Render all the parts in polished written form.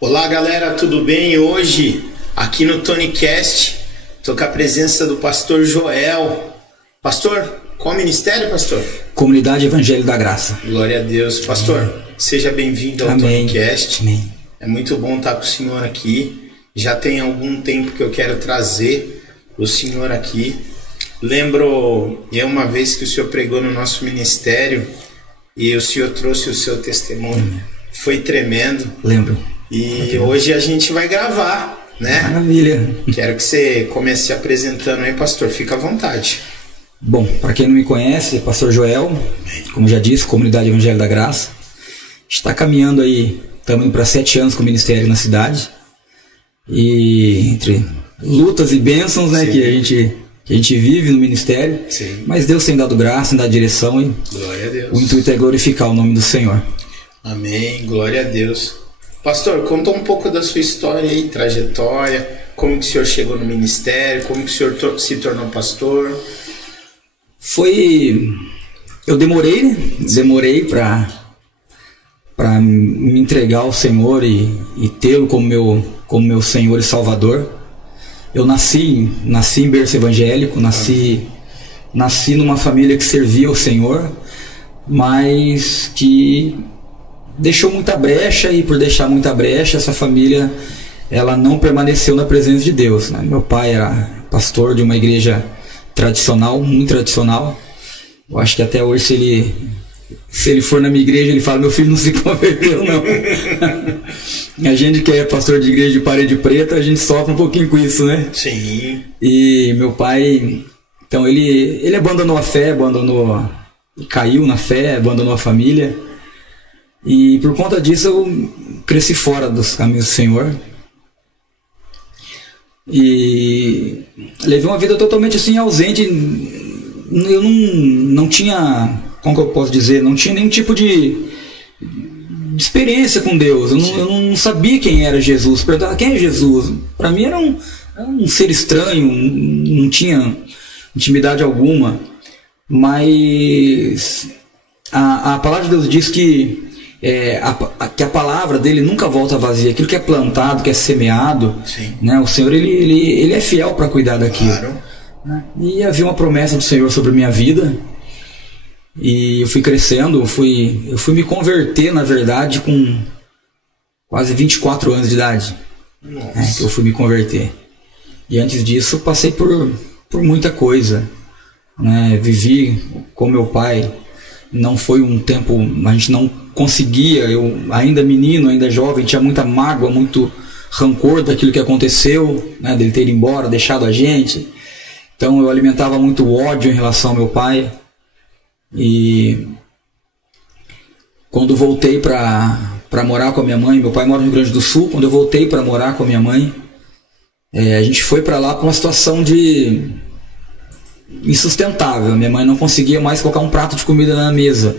Olá galera, tudo bem? Hoje, aqui no TonyCast, estou com a presença do pastor Joel. Pastor, qual ministério, pastor? Comunidade Evangelho da Graça. Glória a Deus. Pastor, seja bem-vindo ao TonyCast. Amém. É muito bom estar com o senhor aqui. Já tem algum tempo que eu quero trazer o senhor aqui. Lembro uma vez que o senhor pregou no nosso ministério e o senhor trouxe o seu testemunho. Foi tremendo. Lembro. E hoje a gente vai gravar, né? Maravilha. Quero que você comece se apresentando aí, pastor. Fica à vontade. Bom, para quem não me conhece, pastor Joel, como já disse, Comunidade Evangelho da Graça. Está caminhando aí, estamos indo para 7 anos com o ministério na cidade. E entre lutas e bênçãos, né, que a gente vive no ministério. Sim. Mas Deus tem dado graça, tem dado direção e Glória a Deus. o intuito é glorificar o nome do Senhor. Amém. Glória a Deus. Pastor, conta um pouco da sua história aí, trajetória, como que o senhor chegou no ministério, como que o senhor se tornou pastor. Eu demorei para me entregar ao Senhor e tê-lo como meu Senhor e Salvador. Eu nasci em berço evangélico, nasci numa família que servia ao Senhor, mas que deixou muita brecha, e por deixar muita brecha, essa família ela não permaneceu na presença de Deus, né? Meu pai era pastor de uma igreja tradicional, muito tradicional. Eu acho que até hoje, se ele for na minha igreja, ele fala: meu filho não se converteu, não. A gente que é pastor de igreja de parede preta, a gente sofre um pouquinho com isso, né? Sim. E meu pai, então ele abandonou a fé, caiu na fé, abandonou a família. E por conta disso eu cresci fora dos caminhos do Senhor. E levei uma vida totalmente assim ausente. Eu não tinha, como que eu posso dizer, não tinha nenhum tipo de experiência com Deus. Eu não sabia quem era Jesus. Perguntava: quem é Jesus? Para mim era um ser estranho, não tinha intimidade alguma. Mas a palavra de Deus diz que a palavra dele nunca volta vazia. Aquilo que é plantado, que é semeado, né, o Senhor ele é fiel para cuidar daquilo. Claro. E havia uma promessa do Senhor sobre a minha vida, e eu fui crescendo. Eu fui me converter, na verdade, com quase 24 anos de idade. Que eu fui me converter. E antes disso eu passei por muita coisa, né? Vivi com meu pai. Não foi um tempo, a gente não conseguia, eu ainda menino, ainda jovem, tinha muita mágoa, muito rancor daquilo que aconteceu, né, dele ter ido embora, deixado a gente. Então eu alimentava muito ódio em relação ao meu pai. E quando voltei para morar com a minha mãe, meu pai mora no Rio Grande do Sul, quando eu voltei para morar com a minha mãe, a gente foi para lá com uma situação de insustentável. Minha mãe não conseguia mais colocar um prato de comida na mesa.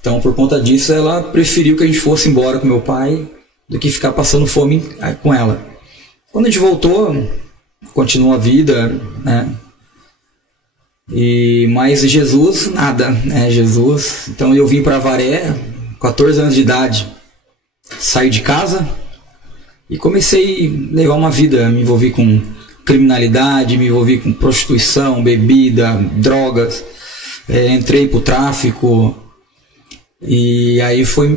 Então, por conta disso, ela preferiu que a gente fosse embora com meu pai do que ficar passando fome com ela. Quando a gente voltou, continuou a vida, né? Mas Jesus, nada, né? Jesus. Então eu vim para Avaré, 14 anos de idade, saí de casa e comecei a levar uma vida, me envolvi com criminalidade, me envolvi com prostituição, bebida, drogas, entrei pro tráfico. E aí fui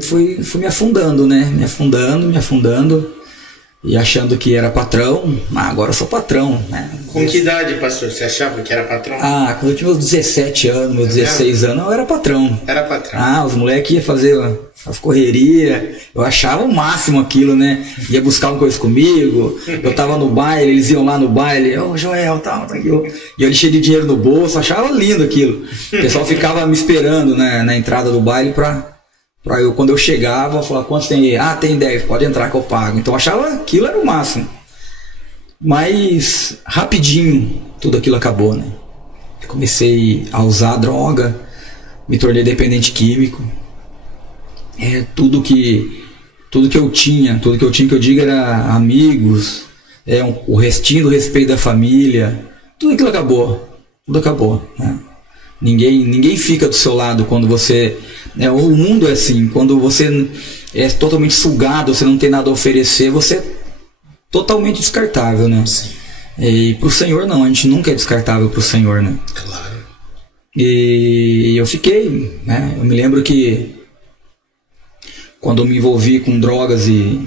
me afundando, né? Me afundando. E achando que era patrão. Agora eu sou patrão, né? Com que idade, pastor, você achava que era patrão? Quando eu tinha meus 17 anos, meus 16 anos, eu era patrão. Era patrão. Os moleques iam fazer as correrias. Eu achava o máximo aquilo, né? Ia buscar uma coisa comigo. Eu tava no baile, eles iam lá no baile. Ô, Joel, tal, aquilo. E eu cheio de dinheiro no bolso, achava lindo aquilo. O pessoal ficava me esperando, né, na entrada do baile pra eu, quando eu chegava, falar: quantos tem aí? Tem 10, pode entrar que eu pago. Então eu achava aquilo era o máximo. Mas rapidinho tudo aquilo acabou, né? Eu comecei a usar droga, me tornei dependente químico. Tudo que eu tinha, que eu digo, era amigos, o restinho do respeito da família, tudo aquilo acabou, né? Ninguém fica do seu lado quando você... o mundo é assim, quando você é totalmente sugado, você não tem nada a oferecer, você é totalmente descartável, né? Sim. E pro Senhor não, a gente nunca é descartável pro Senhor, né? Claro. E eu fiquei, né? Eu me lembro que quando eu me envolvi com drogas e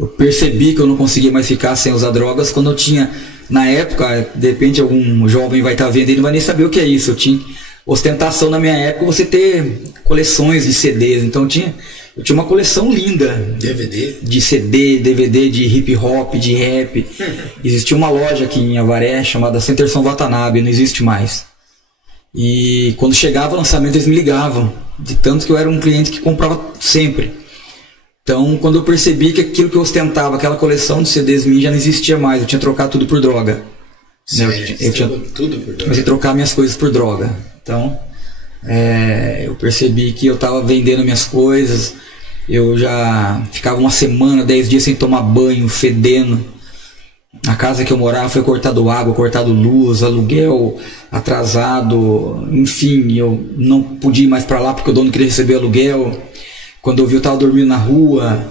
eu percebi que eu não conseguia mais ficar sem usar drogas, quando eu tinha, na época, de repente algum jovem vai estar vendo, ele não vai nem saber o que é isso. Eu tinha ostentação na minha época, você ter coleções de CDs, então eu tinha uma coleção linda. DVD? De CD, DVD de hip hop, de rap. Existia uma loja aqui em Avaré chamada Center São Watanabe, não existe mais. E quando chegava o lançamento eles me ligavam, de tanto que eu era um cliente que comprava sempre. Então quando eu percebi que aquilo que eu ostentava, aquela coleção de CDs minha já não existia mais, eu tinha trocado tudo por droga. Eu tinha tudo por droga. Comecei a trocar minhas coisas por droga. Então eu percebi que eu estava vendendo minhas coisas. Eu já ficava uma semana, 10 dias sem tomar banho, fedendo. A casa que eu morava foi cortado água, cortado luz, aluguel atrasado, enfim, eu não podia ir mais para lá porque o dono queria receber aluguel. Quando eu vi, eu estava dormindo na rua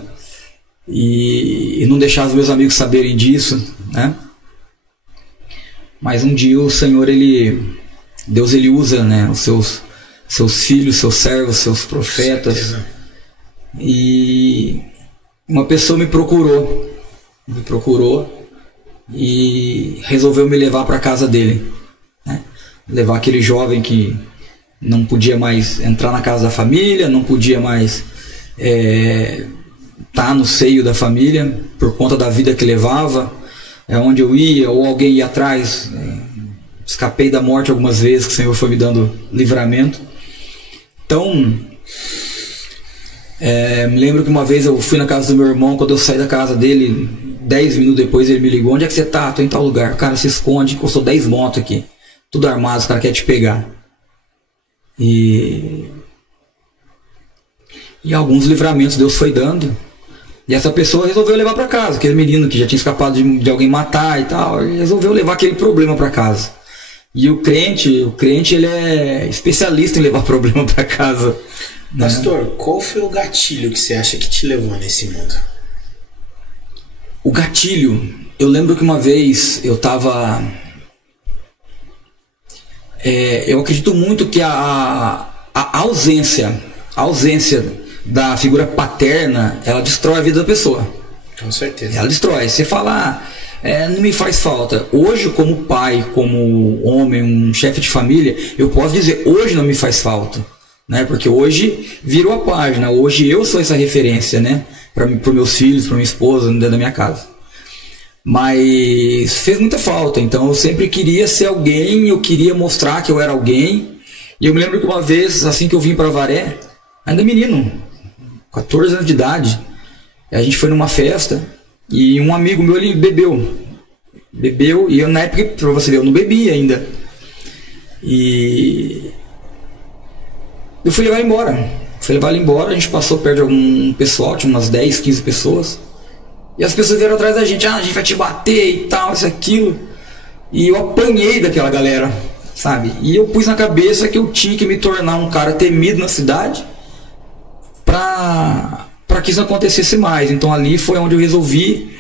e não deixava os meus amigos saberem disso, né? Mas um dia o Senhor, Deus ele usa, né, os seus filhos, seus servos, seus profetas. E uma pessoa me procurou e resolveu me levar para a casa dele, né? Levar aquele jovem que não podia mais entrar na casa da família, não podia mais estar no seio da família por conta da vida que levava. Onde eu ia ou alguém ia atrás, escapei da morte algumas vezes, que o Senhor foi me dando livramento. Então me lembro que uma vez eu fui na casa do meu irmão. Quando eu saí da casa dele, 10 minutos depois ele me ligou: onde é que você tá? Tô em tal lugar. O cara se esconde, encostou 10 motos aqui, tudo armado, os caras querem te pegar. E alguns livramentos Deus foi dando. E essa pessoa resolveu levar para casa, aquele menino que já tinha escapado de alguém matar e tal, ele resolveu levar aquele problema para casa. E o crente ele é especialista em levar problema para casa. Pastor, qual foi o gatilho que você acha que te levou nesse mundo? O gatilho, eu lembro que uma vez eu tava... eu acredito muito que a ausência da figura paterna, ela destrói a vida da pessoa. Com certeza. Ela destrói. Você fala, não me faz falta. Hoje, como pai, como homem, um chefe de família, eu posso dizer, hoje não me faz falta, né? Porque hoje virou a página, hoje eu sou essa referência, né? Para meus filhos, para minha esposa, dentro da minha casa. Mas fez muita falta, então eu sempre queria ser alguém, eu queria mostrar que eu era alguém. E eu me lembro que uma vez, assim que eu vim para Avaré, ainda menino, 14 anos de idade, a gente foi numa festa e um amigo meu, ele bebeu, e eu na época, pra você ver, eu não bebia ainda, e eu fui levar ele embora. A gente passou perto de algum pessoal, tinha umas 10, 15 pessoas, e as pessoas vieram atrás da gente: a gente vai te bater e tal, isso, aquilo, e eu apanhei daquela galera, sabe? E eu pus na cabeça que eu tinha que me tornar um cara temido na cidade para que isso não acontecesse mais. Então ali foi onde eu resolvi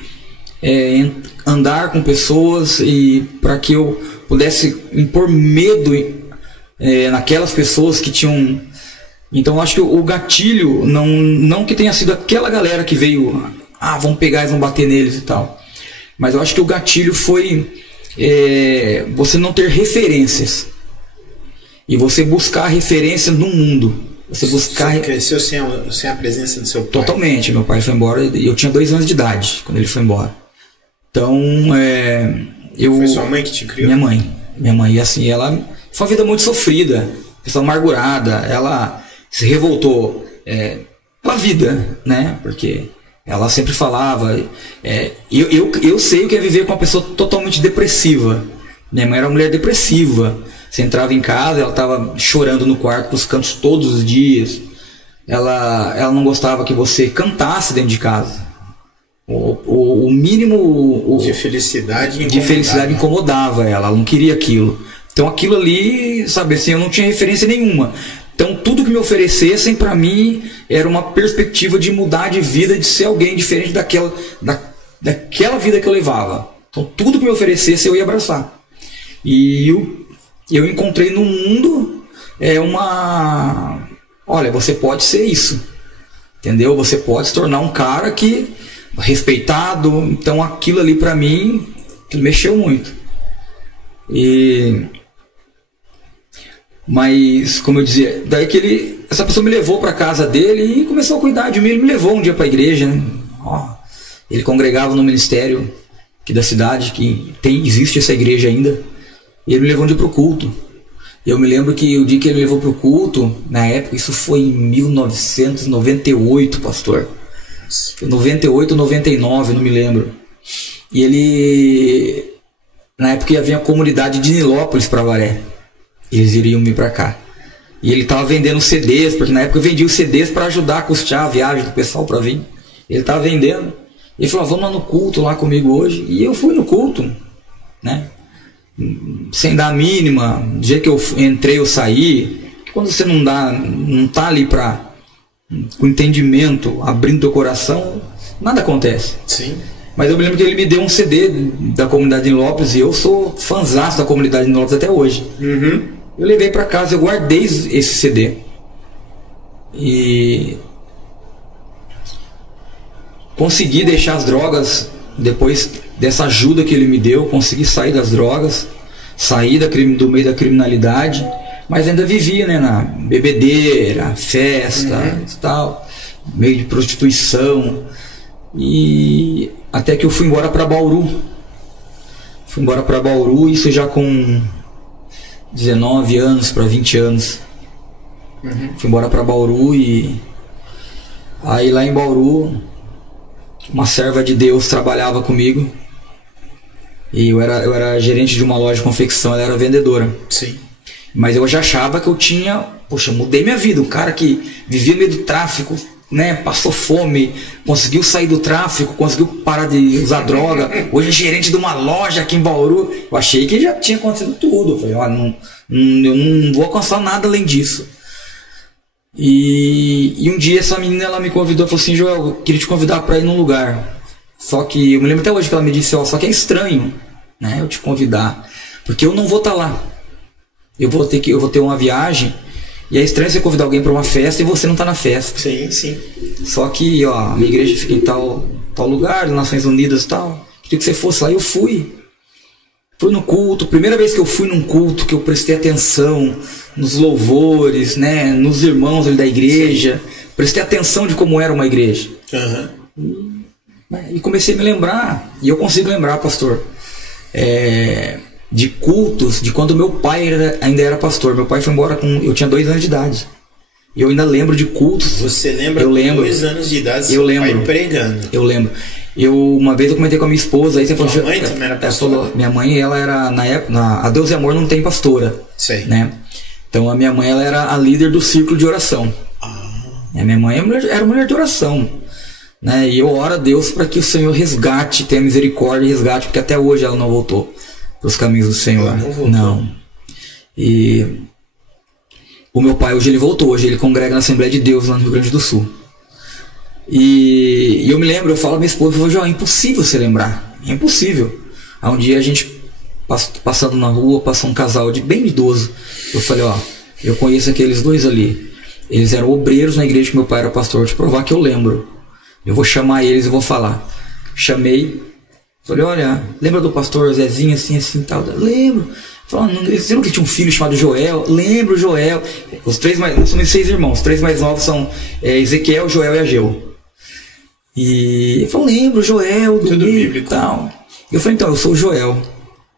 andar com pessoas, e para que eu pudesse impor medo naquelas pessoas que tinham. Então eu acho que o gatilho não que tenha sido aquela galera que veio, vão pegar e vão bater neles e tal, mas eu acho que o gatilho foi você não ter referências e você buscar referência no mundo. Você cresceu sem a presença do seu pai? Totalmente. Meu pai foi embora e eu tinha 2 anos de idade quando ele foi embora. Então, Foi sua mãe que te criou? Minha mãe, e assim, ela foi uma vida muito sofrida, pessoa amargurada. Ela se revoltou com a vida, né? Porque ela sempre falava... eu sei o que é viver com uma pessoa totalmente depressiva. Minha mãe era uma mulher depressiva. Você entrava em casa, ela estava chorando no quarto, nos cantos todos os dias. Ela não gostava que você cantasse dentro de casa. O mínimo de felicidade incomodava ela não queria aquilo. Então aquilo ali, sabe assim, eu não tinha referência nenhuma. Então tudo que me oferecessem para mim era uma perspectiva de mudar de vida, de ser alguém diferente daquela vida que eu levava. Então tudo que me oferecesse eu ia abraçar. E eu encontrei no mundo olha, você pode ser isso, entendeu? Você pode se tornar um cara que respeitado. Então aquilo ali para mim mexeu muito. Mas, como eu dizia, daí que essa pessoa me levou para casa dele e começou a cuidar de mim. Ele me levou um dia para a igreja, né? Ele congregava no ministério aqui da cidade, que existe essa igreja ainda. E ele me levou um dia para o culto. Eu me lembro que o dia que ele me levou para o culto, na época, isso foi em 1998, pastor. 98 ou 99, não me lembro. E ele, na época, ia vir a comunidade de Nilópolis para Avaré. Eles iriam vir para cá. E ele estava vendendo CDs, porque na época eu vendia os CDs para ajudar a custear a viagem do pessoal para vir. Ele estava vendendo. Ele falou, vamos lá no culto lá comigo hoje. E eu fui no culto, né? Sem dar a mínima. Do jeito que eu entrei, eu saí. Quando você não tá ali com entendimento, abrindo teu coração, nada acontece. Sim. Mas eu me lembro que ele me deu um CD da comunidade de Nilópolis e eu sou fãzaço da comunidade de Nilópolis até hoje. Uhum. Eu levei para casa, eu guardei esse CD. E consegui deixar as drogas depois dessa ajuda que ele me deu. Consegui sair das drogas, sair do meio da criminalidade, mas ainda vivia, né, na bebedeira, festa e tal, meio de prostituição. E até que eu fui embora para Bauru. Isso já com 19 anos para 20 anos. Fui embora para Bauru e aí lá em Bauru uma serva de Deus trabalhava comigo. E eu era gerente de uma loja de confecção, ela era vendedora. Sim. Mas eu já achava que eu mudei minha vida. Um cara que vivia no meio do tráfico, né, passou fome, conseguiu sair do tráfico, conseguiu parar de usar droga, hoje é gerente de uma loja aqui em Bauru. Eu achei que já tinha acontecido tudo. Eu falei, eu não vou alcançar nada além disso. E um dia essa menina, ela me convidou, falou assim, Joel, eu queria te convidar para ir num lugar. Só que eu me lembro até hoje que ela me disse, só que é estranho, né, eu te convidar, porque eu não vou estar lá. Eu vou ter uma viagem. E é estranho você convidar alguém para uma festa e você não tá na festa. Sim, sim. Só que, a minha igreja fica em tal lugar, Nações Unidas e tal. Queria que você fosse lá. E eu fui. Fui no culto. Primeira vez que eu fui num culto, que eu prestei atenção nos louvores, né, nos irmãos ali da igreja. Prestei atenção de como era uma igreja. E comecei a me lembrar. E eu consigo lembrar, pastor, de cultos, de quando meu pai ainda era pastor. Meu pai foi embora eu tinha 2 anos de idade. E eu ainda lembro de cultos. Você lembra com 2 anos de idade, seu pai pregando? Eu lembro. Uma vez eu comentei com a minha esposa, aí você falou, mãe também era pastora? Minha mãe, ela era, na época, a Deus e Amor não tem pastora. Sei. Né? Então a minha mãe, ela era a líder do círculo de oração. A minha mãe era mulher de oração. Né? E eu oro a Deus para que o Senhor resgate, tenha misericórdia e resgate, porque até hoje ela não voltou os caminhos do Senhor. Não. E o meu pai hoje ele voltou, hoje ele congrega na Assembleia de Deus lá no Rio Grande do Sul. E eu me lembro, eu falo à minha esposa, eu falo, é impossível você lembrar, é impossível. Aí um dia a gente passando na rua, passou um casal bem idoso. Eu falei, eu conheço aqueles 2 ali. Eles eram obreiros na igreja que meu pai era pastor. Vou te provar que eu lembro. Eu vou chamar eles e vou falar. Chamei. Falei, olha, lembra do pastor Zezinho, assim, tal? Lembro. Falei, você lembra que tinha um filho chamado Joel? Lembro, Joel. Nós somos 6 irmãos. Os 3 mais novos são Ezequiel, Joel e Ageu. E eu falei, lembro, Joel, do meio e tal. Eu falei, então, eu sou o Joel.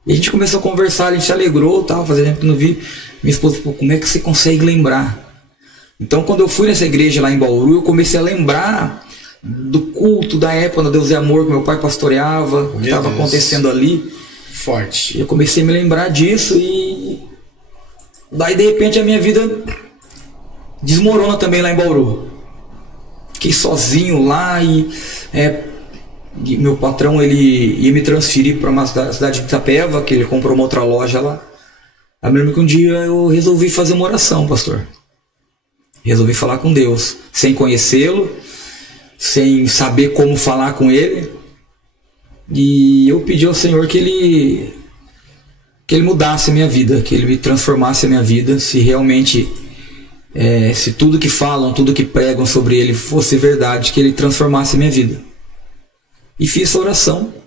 E a gente começou a conversar, a gente se alegrou, tal, fazia tempo que não vi. Minha esposa falou, como é que você consegue lembrar? Então, quando eu fui nessa igreja lá em Bauru, eu comecei a lembrar do culto da época da Deus e Amor que meu pai pastoreava, o que estava acontecendo ali. Forte. Eu comecei a me lembrar disso e daí de repente a minha vida desmorona também lá em Bauru. Fiquei sozinho lá e meu patrão ele ia me transferir para uma cidade de Itapeva, que ele comprou uma outra loja lá. Aí me lembro que um dia eu resolvi fazer uma oração, pastor. Resolvi falar com Deus, sem conhecê-lo, sem saber como falar com Ele. E eu pedi ao Senhor que Ele mudasse a minha vida, que Ele me transformasse a minha vida, se realmente, se tudo que falam, tudo que pregam sobre Ele fosse verdade, que Ele transformasse a minha vida. E fiz essa oração.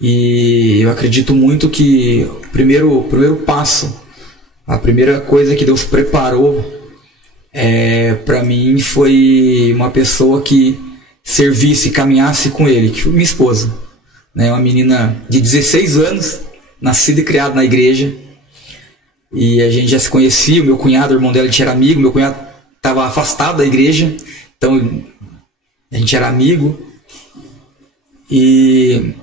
E eu acredito muito que o primeiro passo, a primeira coisa que Deus preparou para mim foi uma pessoa que servisse, caminhasse com Ele, que foi minha esposa, né? Uma menina de 16 anos, nascida e criada na igreja, e a gente já se conhecia. O meu cunhado, o irmão dela, a gente era amigo. Meu cunhado estava afastado da igreja, então a gente era amigo. E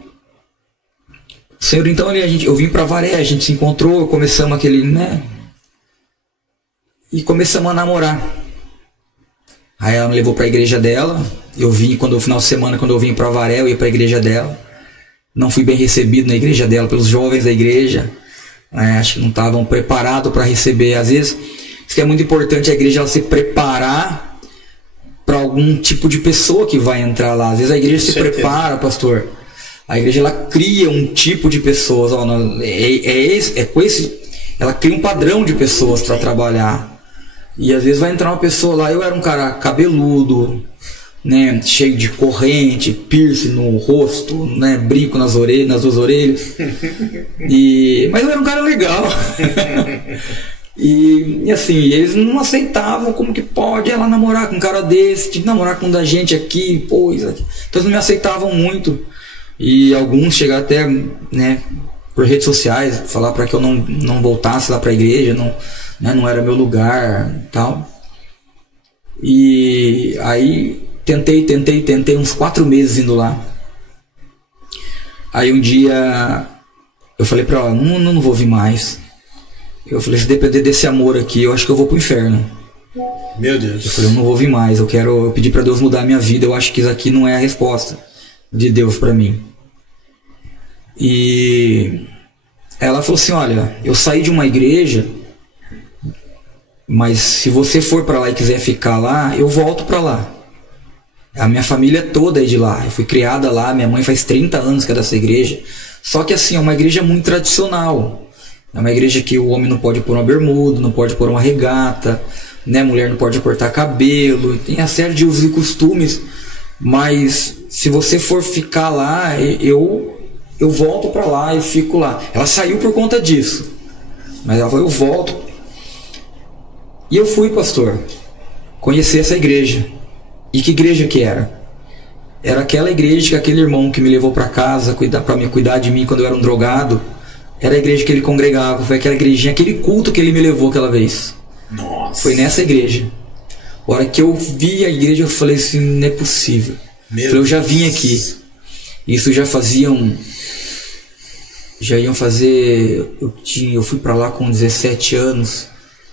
o Senhor, então, eu vim para Avaré, a gente se encontrou, começamos aquele, né? E começamos a namorar. Aí ela me levou para a igreja dela. Eu vim, no final de semana, quando eu vim para Avaré, eu ia para a igreja dela. Não fui bem recebido na igreja dela pelos jovens da igreja. Acho que não estavam preparados para receber. Às vezes, isso que é muito importante, a igreja ela se preparar para algum tipo de pessoa que vai entrar lá. Às vezes a igreja se prepara, pastor. A igreja ela cria um tipo de pessoas. Ela cria um padrão de pessoas para trabalhar. E às vezes vai entrar uma pessoa lá. Eu era um cara cabeludo, né, cheio de corrente, piercing no rosto, né, brinco nas duas orelhas. Mas eu era um cara legal. E assim, eles não aceitavam. Como que pode ela namorar com um cara desse? Tinha que namorar com um da gente aqui, pois. Então eles não me aceitavam muito. E alguns chegaram até, né, por redes sociais, falar para que eu não voltasse lá para a igreja, não era meu lugar e tal. E aí tentei uns 4 meses indo lá. Aí um dia eu falei para ela, não vou vir mais. Eu falei, se depender desse amor aqui, eu acho que eu vou pro inferno. Meu Deus. Eu falei, eu não vou vir mais, eu pedi para Deus mudar a minha vida. Eu acho que isso aqui não é a resposta de Deus para mim. E ela falou assim, olha, eu saí de uma igreja, mas se você for para lá e quiser ficar lá, eu volto para lá. A minha família toda é de lá. Eu fui criada lá, minha mãe faz 30 anos que é dessa igreja. Só que assim, é uma igreja muito tradicional. É uma igreja que o homem não pode pôr uma bermuda, não pode pôr uma regata, né? Mulher não pode cortar cabelo. Tem a série de usos e costumes. Mas se você for ficar lá, eu volto para lá e fico lá. Ela saiu por conta disso. Mas ela falou, eu volto. E eu fui, pastor, conhecer essa igreja. E que igreja que era? Era aquela igreja que aquele irmão que me levou para casa para me cuidar de mim quando eu era um drogado, era a igreja que ele congregava. Foi aquela igrejinha, aquele culto que ele me levou aquela vez. Nossa. Foi nessa igreja. A hora que eu vi a igreja, eu falei assim, não é possível. Eu já vim aqui. Isso já iam fazer, eu fui para lá com 17 anos,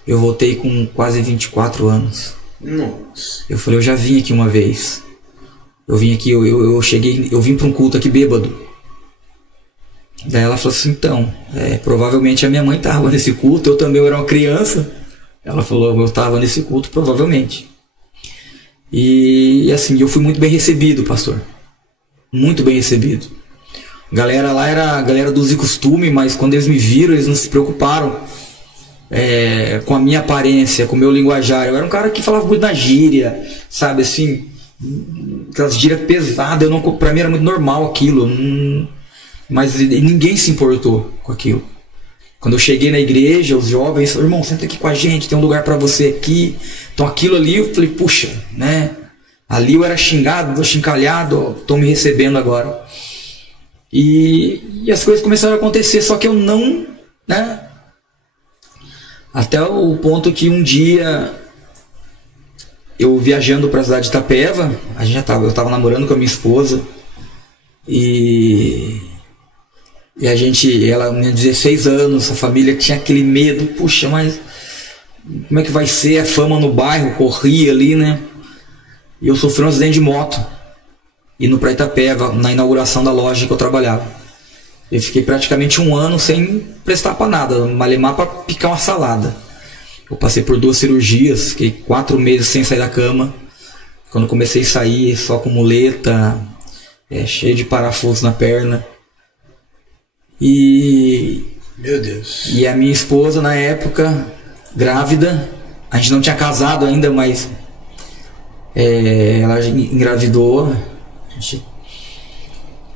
eu voltei com quase 24 anos. Nossa. Eu falei, eu já vim aqui uma vez. Eu vim aqui, eu vim para um culto aqui bêbado. Daí ela falou assim, então, provavelmente a minha mãe estava nesse culto, eu também era uma criança. Ela falou, eu estava nesse culto, provavelmente. E assim, eu fui muito bem recebido, pastor. Muito bem recebido. A galera lá era a galera dos e costume, mas quando eles me viram, eles não se preocuparam com a minha aparência, com o meu linguajar. Eu era um cara que falava muito na gíria, sabe, assim, aquelas gírias pesadas. Pra mim era muito normal aquilo, mas ninguém se importou com aquilo. Quando eu cheguei na igreja, os jovens falaram, irmão, senta aqui com a gente, tem um lugar pra você aqui. Então aquilo ali, eu falei, puxa, né? Ali eu era xingado, achincalhado, estou me recebendo agora. E as coisas começaram a acontecer, só que eu não, né? Até o ponto que um dia, eu viajando para a cidade de Itapeva, eu estava namorando com a minha esposa, e ela tinha 16 anos, a família tinha aquele medo, puxa, mas como é que vai ser a fama no bairro, corria ali, né? E eu sofri um acidente de moto, indo para Itapeva, na inauguração da loja que eu trabalhava. Eu fiquei praticamente 1 ano sem prestar para nada, malemar para picar uma salada. Eu passei por 2 cirurgias, fiquei 4 meses sem sair da cama. Quando comecei a sair, só com muleta, cheio de parafusos na perna. Meu Deus. E a minha esposa, na época, grávida, a gente não tinha casado ainda, mas ela engravidou.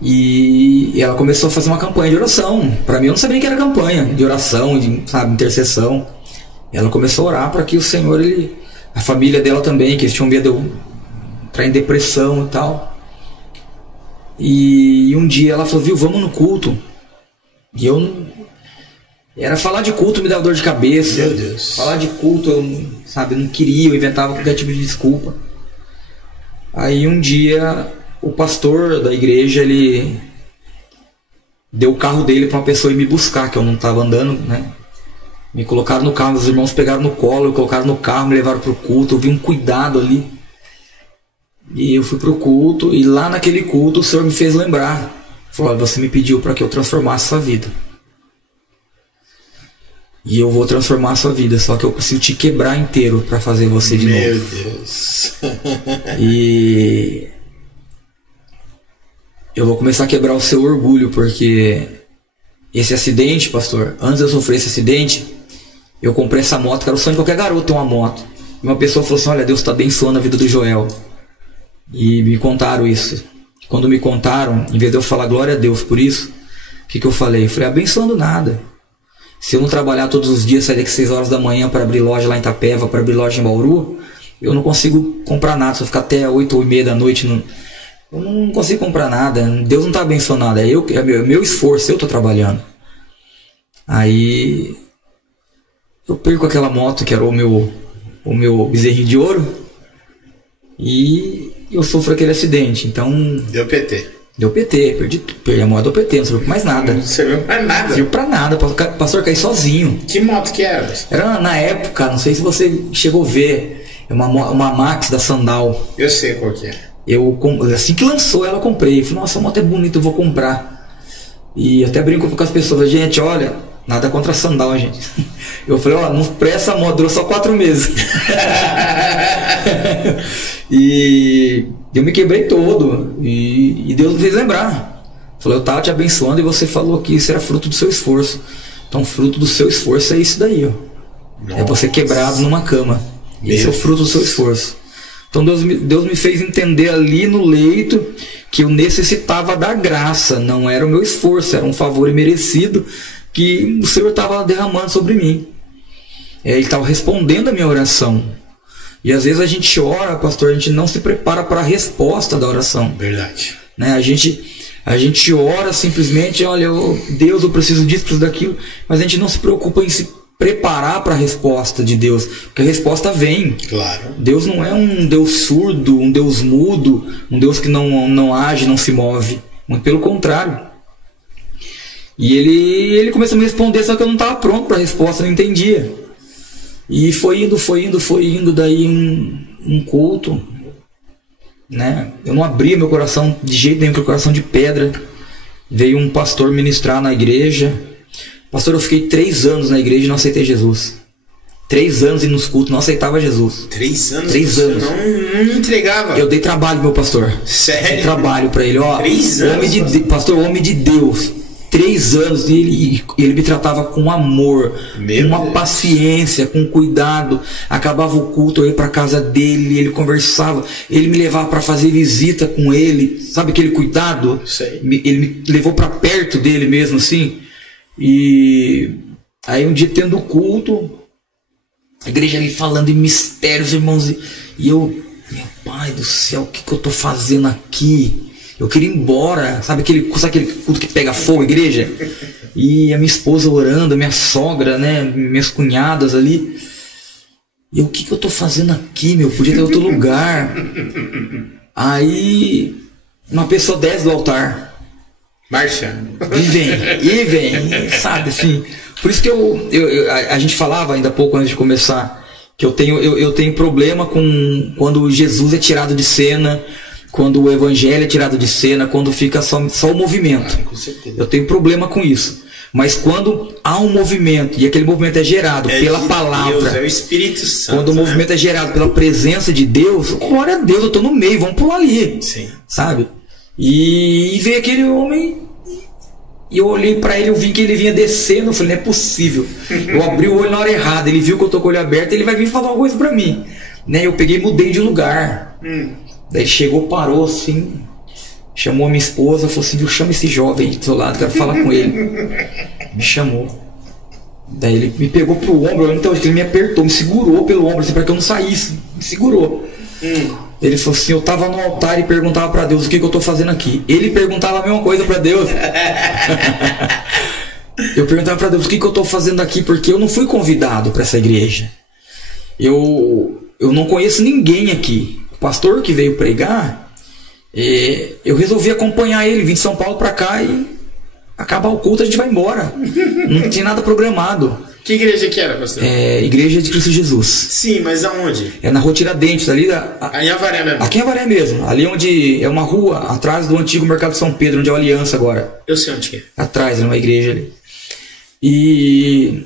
E ela começou a fazer uma campanha de oração. Para mim, eu não sabia que era campanha de oração, de, sabe, intercessão. Ela começou a orar para que o Senhor, a família dela também, que eles tinham medo de eu entrar em depressão e tal. E um dia ela falou, viu, vamos no culto. E eu não... Era falar de culto me dava dor de cabeça. Meu Deus. Falar de culto, eu, sabe, não queria, eu inventava qualquer tipo de desculpa. Aí um dia o pastor da igreja, ele deu o carro dele para uma pessoa ir me buscar, que eu não estava andando, né? Me colocaram no carro, meus irmãos pegaram no colo, me colocaram no carro, me levaram pro culto, eu vi um cuidado ali. E eu fui pro culto, e lá naquele culto o Senhor me fez lembrar. Falou, você me pediu para que eu transformasse a sua vida. E eu vou transformar a sua vida, só que eu preciso te quebrar inteiro para fazer você de novo. Meu Deus. E eu vou começar a quebrar o seu orgulho, porque esse acidente, pastor, antes de eu sofrer esse acidente, eu comprei essa moto, que era o sonho de qualquer garoto ter uma moto. E uma pessoa falou assim, olha, Deus está abençoando a vida do Joel. E me contaram isso. Quando me contaram, em vez de eu falar glória a Deus por isso, o que eu falei? Eu falei, abençoando nada. Se eu não trabalhar todos os dias, sair daqui 6 horas da manhã para abrir loja lá em Itapeva, para abrir loja em Bauru, eu não consigo comprar nada. Se eu ficar até 8 ou meia da noite, eu não consigo comprar nada. Deus não está abençoando nada. É meu esforço, eu estou trabalhando. Aí eu perco aquela moto que era o meu bezerrinho de ouro e eu sofro aquele acidente. Então Deu PT. Deu PT, perdi a moto do PT, não serviu pra mais nada. Não serviu pra nada? Não serviu pra nada, pastor, caí sozinho. Que moto que era? Era na época, não sei se você chegou a ver, uma Max da Sandal. Eu sei qual que é. Assim que lançou ela, eu comprei. Eu falei, nossa, a moto é bonita, eu vou comprar. E até brinco com as pessoas, gente, olha, nada contra a Sandal, gente. Eu falei, ó, não presta a moto, durou só 4 meses. E eu me quebrei todo. E Deus me fez lembrar. Falou, eu tava te abençoando e você falou que isso era fruto do seu esforço. Então, fruto do seu esforço é isso daí, ó. Nossa. É você quebrado numa cama. Esse é o fruto do seu esforço. Então Deus me fez entender ali no leito que eu necessitava da graça, não era o meu esforço, era um favor imerecido que o Senhor estava derramando sobre mim. Ele estava respondendo a minha oração. E às vezes a gente ora, pastor, a gente não se prepara para a resposta da oração. Verdade. Né? A gente ora simplesmente, olha, Deus, eu preciso disso, preciso daquilo, mas a gente não se preocupa em se preparar para a resposta de Deus, porque a resposta vem. Claro. Deus não é um Deus surdo, um Deus mudo, um Deus que não age, não se move. Muito pelo contrário. E ele começou a me responder, só que eu não estava pronto para a resposta, não entendia. E foi indo, daí um culto, né? Eu não abria meu coração de jeito nenhum, com o coração de pedra. Veio um pastor ministrar na igreja. Pastor, eu fiquei 3 anos na igreja e não aceitei Jesus. 3 anos indo nos cultos, não aceitava Jesus. 3 anos? 3 anos. Não entregava? Eu dei trabalho, meu pastor. Sério? Dei trabalho para ele, ó. 3 anos? Pastor, homem de Deus. 3 anos e ele me tratava com amor, com uma paciência, com cuidado. Acabava o culto, eu ia para casa dele, ele conversava, ele me levava para fazer visita com ele, sabe aquele cuidado? Sei. Ele me levou para perto dele mesmo, assim. E aí um dia tendo o culto, a igreja ali falando em mistérios, irmãos, e eu, meu pai do céu, o que eu tô fazendo aqui? Eu queria ir embora, sabe aquele culto que pega fogo, igreja? E a minha esposa orando, a minha sogra, né, minhas cunhadas ali. E eu, o que eu tô fazendo aqui, meu? Podia ter outro lugar. Aí uma pessoa desce do altar. Marcha. E vem, sabe assim. Por isso que a gente falava ainda há pouco antes de começar, que eu tenho problema com quando Jesus é tirado de cena, quando o evangelho é tirado de cena, quando fica só o movimento. Com certeza. Eu tenho problema com isso. Mas quando há um movimento, e aquele movimento é gerado pela palavra, Deus, é o Espírito Santo. quando o movimento é gerado pela presença de Deus, glória a Deus, eu estou no meio, vamos pular ali. Sim. Sabe? E veio aquele homem, e eu olhei para ele, eu vi que ele vinha descendo, eu falei, não é possível. Eu abri o olho na hora errada, ele viu que eu tô com o olho aberto, ele vai vir falar uma coisa para mim. Né? Eu peguei e mudei de lugar. Daí ele chegou, parou assim, chamou a minha esposa, falou assim, chama esse jovem aí do seu lado, quero falar com ele. Me chamou. Daí ele me pegou pro ombro, então ele me apertou, me segurou pelo ombro, assim, para que eu não saísse. Me segurou. Ele falou assim, eu tava no altar e perguntava para Deus o que eu tô fazendo aqui. Ele perguntava a mesma coisa para Deus. Eu perguntava para Deus o que eu tô fazendo aqui, porque eu não fui convidado para essa igreja. Eu não conheço ninguém aqui. O pastor que veio pregar, eu resolvi acompanhar ele, vim de São Paulo para cá e acabar o culto a gente vai embora. Não tinha nada programado. Que igreja que era, pastor? Igreja de Cristo Jesus. Sim, mas aonde? É na Rua Tiradentes, ali Aí em Avaré mesmo? aqui em Avaré mesmo. Ali onde é uma rua atrás do antigo Mercado de São Pedro, onde é o Aliança agora. Eu sei onde que é. Atrás, numa igreja ali. E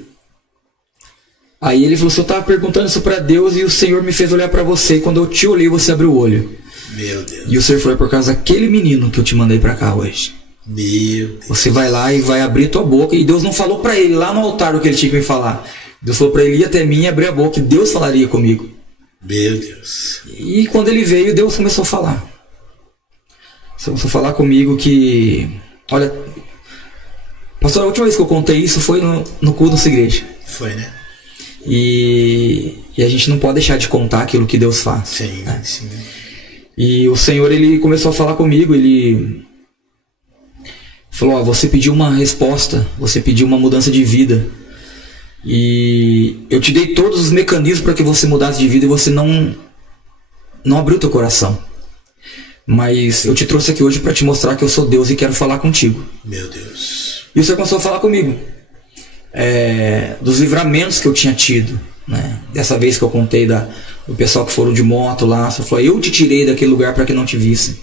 aí ele falou assim, eu estava perguntando isso para Deus e o Senhor me fez olhar para você. E quando eu te olhei, você abriu o olho. Meu Deus. E o Senhor falou, é por causa daquele menino que eu te mandei para cá hoje. Meu Deus. Você vai lá e vai abrir tua boca. E Deus não falou para ele lá no altar o que ele tinha que me falar. Deus falou para ele ir até mim e abrir a boca. E Deus falaria comigo. Meu Deus. E quando ele veio, Deus começou a falar. Começou a falar comigo que... Olha, pastor, a última vez que eu contei isso foi no culto da nossa igreja. Foi, né? E a gente não pode deixar de contar aquilo que Deus faz. Sim, né? sim. E o Senhor, ele começou a falar comigo, ele falou, você pediu uma resposta, você pediu uma mudança de vida. E eu te dei todos os mecanismos para que você mudasse de vida e você não abriu teu coração. Mas eu te trouxe aqui hoje para te mostrar que eu sou Deus e quero falar contigo. Meu Deus. E o Senhor começou a falar comigo. Dos livramentos que eu tinha tido. Né? Dessa vez que eu contei do pessoal que foram de moto lá. Você falou, eu te tirei daquele lugar para que não te vissem.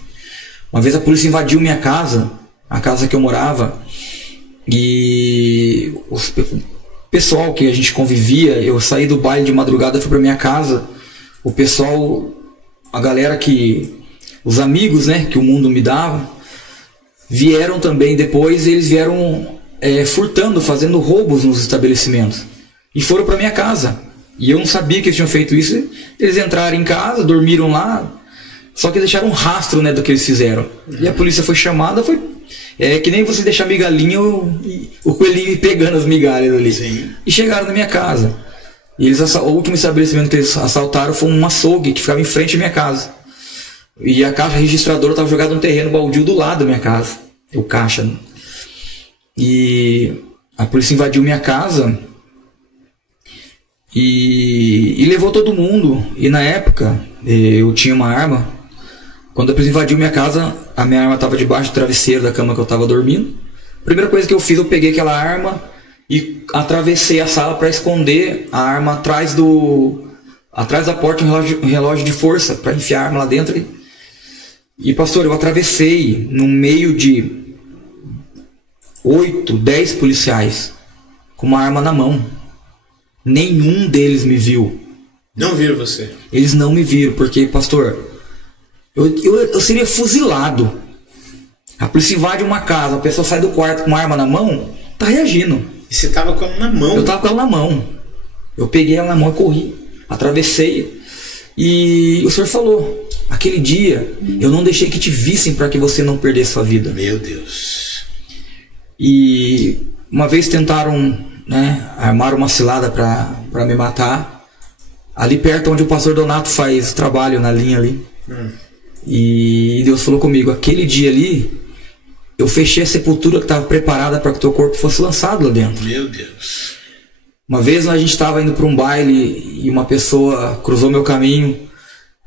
Uma vez a polícia invadiu minha casa, a casa que eu morava. E o pessoal que a gente convivia, eu saí do baile de madrugada, fui para minha casa. O pessoal, a galera os amigos, né, que o mundo me dava, vieram também depois. Eles vieram furtando, fazendo roubos nos estabelecimentos. E foram para minha casa. E eu não sabia que eles tinham feito isso. Eles entraram em casa, dormiram lá. Só que deixaram um rastro, né, do que eles fizeram. E a polícia foi chamada. Foi que nem você deixar migalhinha, o coelhinho ir pegando as migalhas ali. Sim. E chegaram na minha casa. E o último estabelecimento que eles assaltaram foi um açougue que ficava em frente à minha casa. E a caixa registradora estava jogada no terreno baldio do lado da minha casa. O caixa. E a polícia invadiu minha casa e levou todo mundo. E na época eu tinha uma arma. Quando a polícia invadiu minha casa, a minha arma estava debaixo do travesseiro da cama que eu estava dormindo. A primeira coisa que eu fiz, eu peguei aquela arma e atravessei a sala para esconder a arma atrás da porta, um relógio de força, para enfiar a arma lá dentro. E pastor, eu atravessei no meio de 8, 10 policiais com uma arma na mão. Nenhum deles me viu. Não viram você? Eles não me viram, porque, pastor, eu seria fuzilado. A polícia invade uma casa, a pessoa sai do quarto com uma arma na mão, tá reagindo. E você tava com ela na mão? Eu tava com ela na mão. Eu peguei ela na mão e corri. Atravessei. E o Senhor falou, aquele dia eu não deixei que te vissem para que você não perdesse sua vida. Meu Deus. E uma vez tentaram, né, armar uma cilada para me matar. Ali perto onde o pastor Donato faz trabalho, na linha ali. E Deus falou comigo, aquele dia ali eu fechei a sepultura que estava preparada para que o teu corpo fosse lançado lá dentro. Meu Deus. Uma vez a gente estava indo para um baile e uma pessoa cruzou meu caminho.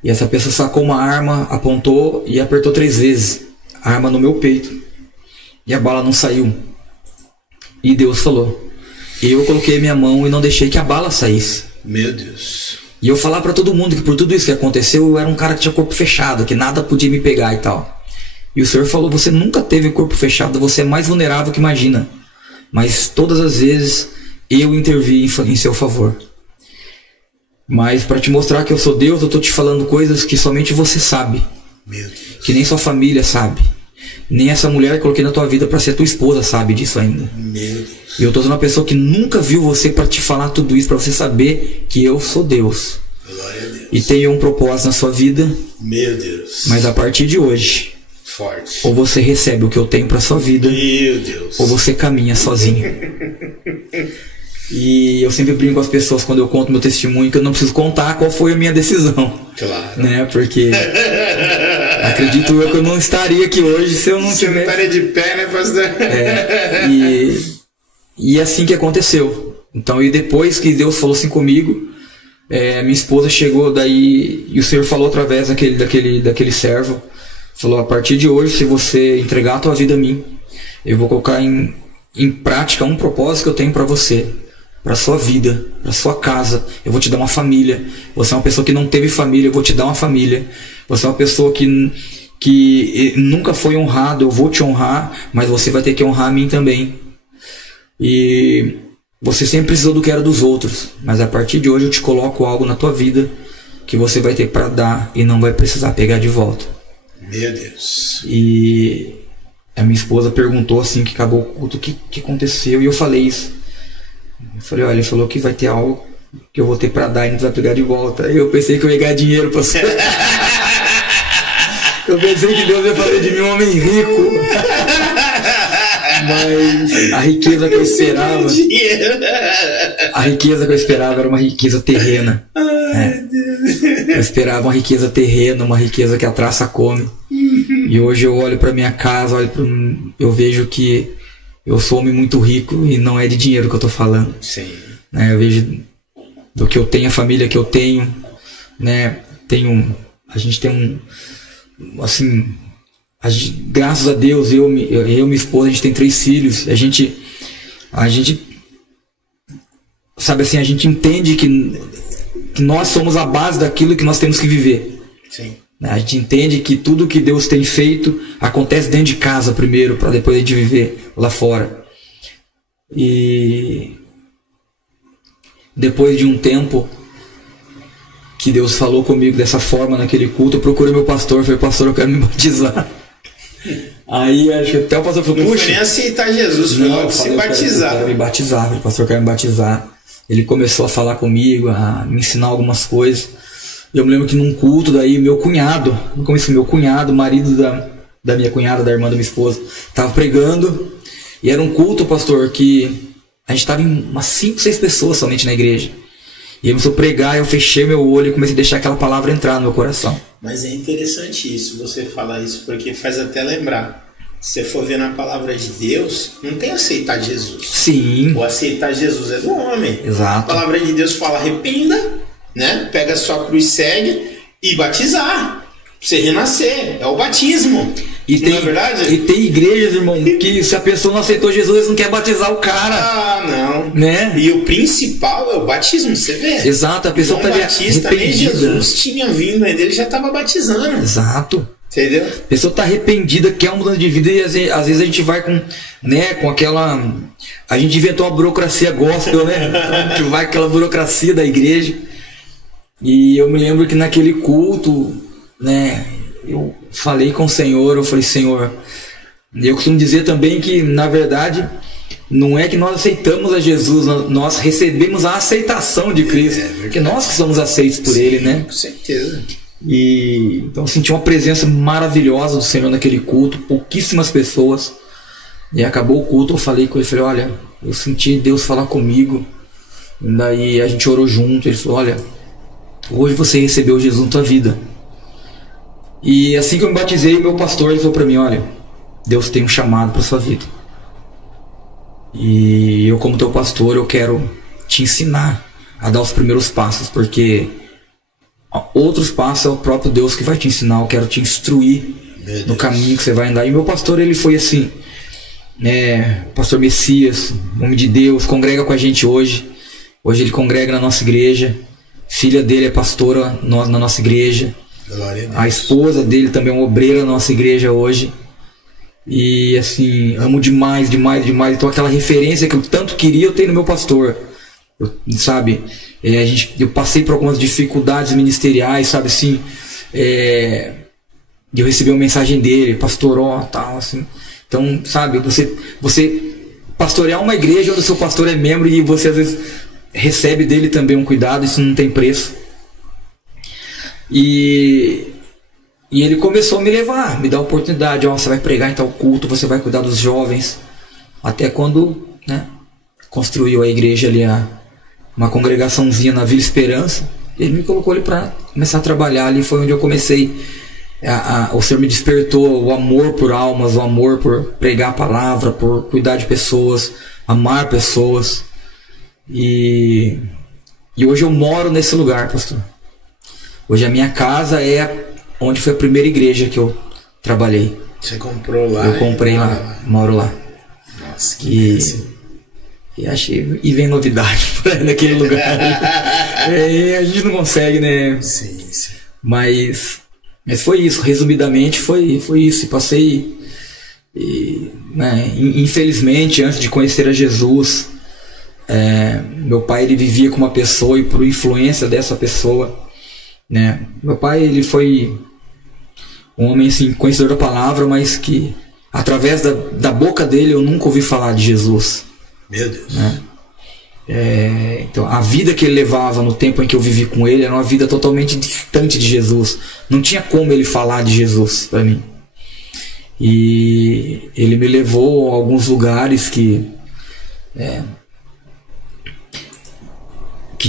E essa pessoa sacou uma arma, apontou e apertou 3 vezes a arma no meu peito. E a bala não saiu. E Deus falou, eu coloquei minha mão e não deixei que a bala saísse. Meu Deus. E eu falar pra todo mundo que por tudo isso que aconteceu, eu era um cara que tinha corpo fechado, que nada podia me pegar e tal. E o Senhor falou, você nunca teve corpo fechado, você é mais vulnerável que imagina. Mas todas as vezes eu intervi em seu favor. Mas para te mostrar que eu sou Deus, eu tô te falando coisas que somente você sabe. Meu Deus. Que nem sua família sabe. Nem essa mulher que eu coloquei na tua vida para ser tua esposa sabe disso ainda. Meu Deus. E eu tô sendo uma pessoa que nunca viu você para te falar tudo isso, para você saber que eu sou Deus. Glória a Deus. E tenho um propósito na sua vida. Meu Deus. Mas a partir de hoje, forte. Ou você recebe o que eu tenho para sua vida, meu Deus, ou você caminha sozinho. E eu sempre brinco com as pessoas quando eu conto meu testemunho que eu não preciso contar qual foi a minha decisão. Claro. Né? Porque acredito eu que eu não estaria aqui hoje se eu não tivesse. Você não estaria de pé, né, pastor? E assim que aconteceu. Então, e depois que Deus falou assim comigo, minha esposa chegou daí e o Senhor falou através daquele servo. Falou, a partir de hoje, se você entregar a tua vida a mim, eu vou colocar em prática um propósito que eu tenho para você, para sua vida, para sua casa. Eu vou te dar uma família. Você é uma pessoa que não teve família, eu vou te dar uma família. Você é uma pessoa que nunca foi honrado, eu vou te honrar, mas você vai ter que honrar a mim também. E você sempre precisou do que era dos outros, mas a partir de hoje eu te coloco algo na tua vida que você vai ter para dar e não vai precisar pegar de volta. Meu Deus. E a minha esposa perguntou assim que acabou o culto, o que aconteceu? E eu falei isso. Eu falei, olha, ele falou que vai ter algo que eu vou ter pra dar e não vai pegar de volta. Aí eu pensei que eu ia ganhar dinheiro, pastor. Eu pensei que Deus ia fazer de mim um homem rico. Mas a riqueza que eu esperava, era uma riqueza terrena. Eu esperava uma riqueza terrena, uma riqueza que a traça come. E hoje eu olho para minha casa, eu vejo que eu sou um homem muito rico e não é de dinheiro que eu tô falando. Sim. Eu vejo do que eu tenho, a família que eu tenho, né? A gente tem assim, graças a Deus, eu e minha esposa, a gente tem 3 filhos. A gente sabe assim, a gente entende que nós somos a base daquilo que nós temos que viver. Sim. A gente entende que tudo que Deus tem feito acontece dentro de casa primeiro, para depois a gente viver lá fora. E depois de um tempo que Deus falou comigo dessa forma naquele culto, eu procurei meu pastor, falei, pastor, eu quero me batizar. Aí acho que até o pastor falou, puxa, não foi nem aceitar Jesus, foi logo se batizar. Eu quero me batizar, falei, pastor, eu quero me batizar. Ele começou a falar comigo, a me ensinar algumas coisas. Eu me lembro que num culto daí, meu cunhado, marido da minha cunhada, da irmã da minha esposa, estava pregando. E era um culto, pastor, que a gente estava em umas 5, 6 pessoas somente na igreja. E ele começou a pregar, eu fechei meu olho e comecei a deixar aquela palavra entrar no meu coração. Mas é interessante isso, você falar isso, porque faz até lembrar. Se você for ver na palavra de Deus, não tem aceitar Jesus. Sim. O aceitar Jesus é do homem. Exato. A palavra de Deus fala, arrependa, né? Pega a sua cruz, segue e batizar. Pra você renascer. É o batismo. Não é verdade? E tem igrejas, irmão, que se a pessoa não aceitou Jesus, eles não querem batizar o cara. Ah, não. Né? E o principal é o batismo, você vê? Exato, a pessoa está arrependida. Nem Jesus tinha vindo, ainda ele já estava batizando. Exato. Entendeu? A pessoa está arrependida, quer uma mudança de vida e às vezes a gente vai com aquela... A gente inventou uma burocracia gospel, né? A gente vai com aquela burocracia da igreja. E eu me lembro que naquele culto, né, eu falei com o Senhor, eu falei, Senhor, eu costumo dizer também que, na verdade, não é que nós aceitamos a Jesus, nós recebemos a aceitação de Cristo, porque nós que somos aceitos por Ele, né? Com certeza. E então eu senti uma presença maravilhosa do Senhor naquele culto, pouquíssimas pessoas. E acabou o culto, eu falei com ele, falei, olha, eu senti Deus falar comigo. E daí a gente orou junto, ele falou, olha, hoje você recebeu Jesus na tua vida. E assim que eu me batizei, o meu pastor ele falou para mim, olha, Deus tem um chamado para sua vida. E eu, como teu pastor, eu quero te ensinar a dar os primeiros passos, porque outros passos é o próprio Deus que vai te ensinar. Eu quero te instruir no caminho que você vai andar. E meu pastor, ele foi assim, pastor Messias, homem de Deus, congrega com a gente hoje. Hoje ele congrega na nossa igreja. filha dele é pastora na nossa igreja. Glória a Deus. A esposa dele também é uma obreira na nossa igreja hoje. E assim, amo demais, demais, demais. Então aquela referência que eu tanto queria, eu tenho no meu pastor. Sabe? Eu passei por algumas dificuldades ministeriais, sabe assim. Eu recebi uma mensagem dele, pastor, tal, assim. Então, sabe, você pastorear uma igreja onde o seu pastor é membro e você às vezes recebe dele também um cuidado, isso não tem preço. E ele começou a me levar, me dar a oportunidade, você vai pregar em tal culto, você vai cuidar dos jovens. Até quando, né, construiu a igreja ali, uma congregaçãozinha na Vila Esperança, ele me colocou ali para começar a trabalhar. Ali foi onde eu comecei, o Senhor me despertou o amor por almas, o amor por pregar a palavra, por cuidar de pessoas, amar pessoas. E hoje eu moro nesse lugar, pastor. Hoje a minha casa é onde foi a primeira igreja que eu trabalhei. Você comprou lá? Eu comprei lá, moro lá. Nossa, que e vem novidade naquele lugar. A gente não consegue, né? Sim. Mas foi isso, resumidamente foi isso. E passei, né, infelizmente, antes de conhecer a Jesus, meu pai ele vivia com uma pessoa, e por influência dessa pessoa, né, meu pai ele foi um homem assim, conhecedor da palavra, mas que através da boca dele eu nunca ouvi falar de Jesus. Meu Deus. Né? Então a vida que ele levava no tempo em que eu vivi com ele era uma vida totalmente distante de Jesus. Não tinha como ele falar de Jesus para mim. E ele me levou a alguns lugares que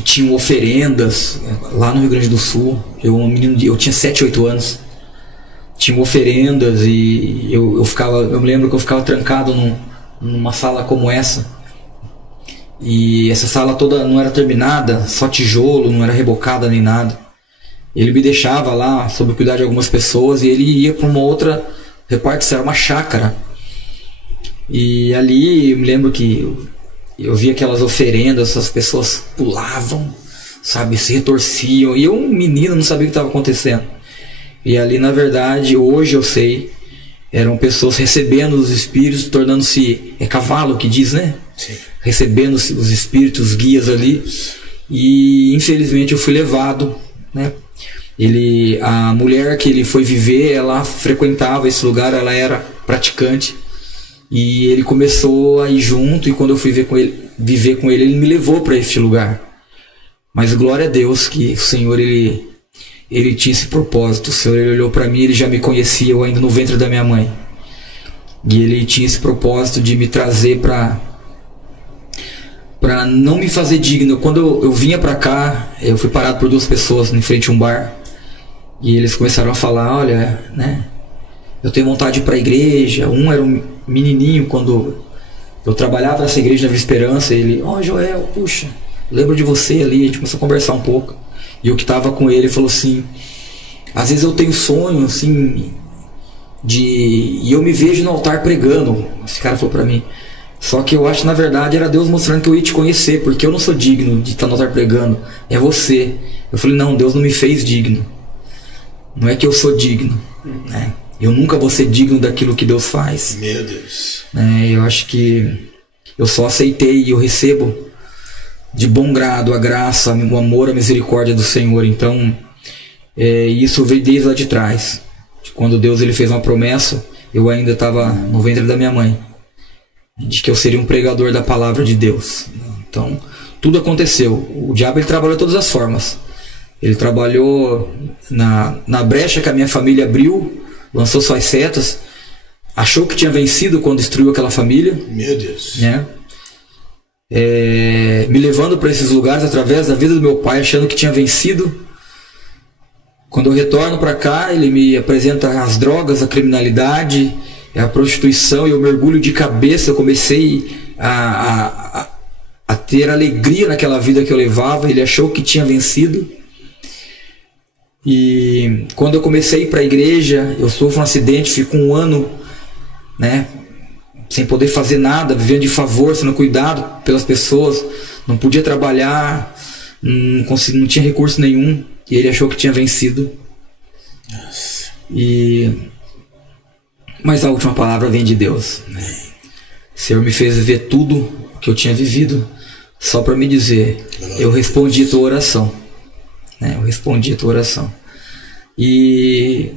tinham oferendas. Lá no Rio Grande do Sul, eu tinha 7, 8 anos. Tinham oferendas e eu me lembro que eu ficava trancado numa sala como essa. E essa sala toda não era terminada, só tijolo, não era rebocada nem nada. Ele me deixava lá sob o cuidado de algumas pessoas e ele ia para uma outra repartição, era uma chácara. E ali eu me lembro que eu via aquelas oferendas, as pessoas pulavam, sabe, se retorciam, e eu, um menino, não sabia o que estava acontecendo. E ali, na verdade, hoje eu sei, eram pessoas recebendo os espíritos, tornando-se cavalo que diz, né? Sim. Recebendo os espíritos, guias ali. E infelizmente eu fui levado, né? A mulher que ele foi viver, ela frequentava esse lugar, ela era praticante. E ele começou a ir junto, e quando eu fui viver com ele, ele me levou para este lugar. Mas glória a Deus que o Senhor, ele tinha esse propósito. O Senhor, ele olhou para mim, ele já me conhecia, eu ainda no ventre da minha mãe. E ele tinha esse propósito de me trazer para não me fazer digno. Quando eu vinha para cá, eu fui parado por 2 pessoas em frente a um bar. E eles começaram a falar, olha, né, eu tenho vontade de ir para a igreja. Um era um menininho, quando eu trabalhava nessa igreja na Vila Esperança, ele, Joel, puxa, lembro de você ali. A gente começou a conversar um pouco. E eu que estava com ele falou assim, às vezes eu tenho sonho assim, e eu me vejo no altar pregando. Esse cara falou para mim, só que eu acho que na verdade era Deus mostrando que eu ia te conhecer, porque eu não sou digno de estar no altar pregando, é você. Eu falei, não, Deus não me fez digno. Não é que eu sou digno, né? Eu nunca vou ser digno daquilo que Deus faz. Meu Deus. Eu acho que eu só aceitei e eu recebo de bom grado a graça, o amor, a misericórdia do Senhor. Então, isso veio desde lá de trás. Quando Deus ele fez uma promessa, eu ainda estava no ventre da minha mãe, de que eu seria um pregador da palavra de Deus. Então, tudo aconteceu. O diabo ele trabalhou de todas as formas. Ele trabalhou na brecha que a minha família abriu, lançou suas setas, achou que tinha vencido quando destruiu aquela família. Meu Deus. Né? Me levando para esses lugares através da vida do meu pai, achando que tinha vencido. Quando eu retorno para cá, ele me apresenta as drogas, a criminalidade, a prostituição, e eu mergulho de cabeça. Eu comecei a ter alegria naquela vida que eu levava. Ele achou que tinha vencido. E quando eu comecei a ir para a igreja, eu sofro um acidente, fico 1 ano, né, sem poder fazer nada, vivendo de favor, sendo cuidado pelas pessoas, não podia trabalhar, não tinha recurso nenhum, e ele achou que tinha vencido. Mas a última palavra vem de Deus, né? O Senhor me fez ver tudo o que eu tinha vivido, só para me dizer, eu respondi a tua oração, né? Eu respondi a tua oração. E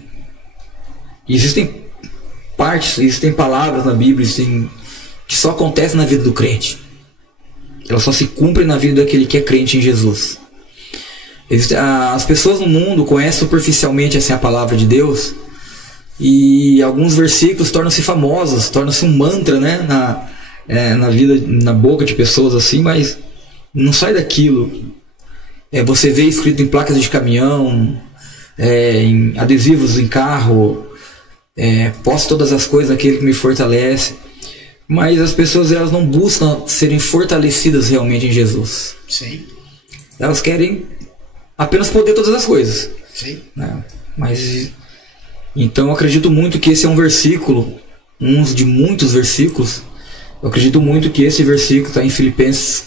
existem partes, existem palavras na Bíblia que só acontecem na vida do crente. Elas só se cumprem na vida daquele que é crente em Jesus. As pessoas no mundo conhecem superficialmente assim, a palavra de Deus, e alguns versículos tornam-se famosos, tornam-se um mantra, né, na vida, na boca de pessoas assim, mas não sai daquilo. Você vê escrito em placas de caminhão, em adesivos em carro, posso todas as coisas naquele que me fortalece, mas as pessoas elas não buscam serem fortalecidas realmente em Jesus. Sim. Elas querem apenas poder todas as coisas. Sim. Né? Mas então eu acredito muito que esse é um versículo, um de muitos versículos. Eu acredito muito que esse versículo está em Filipenses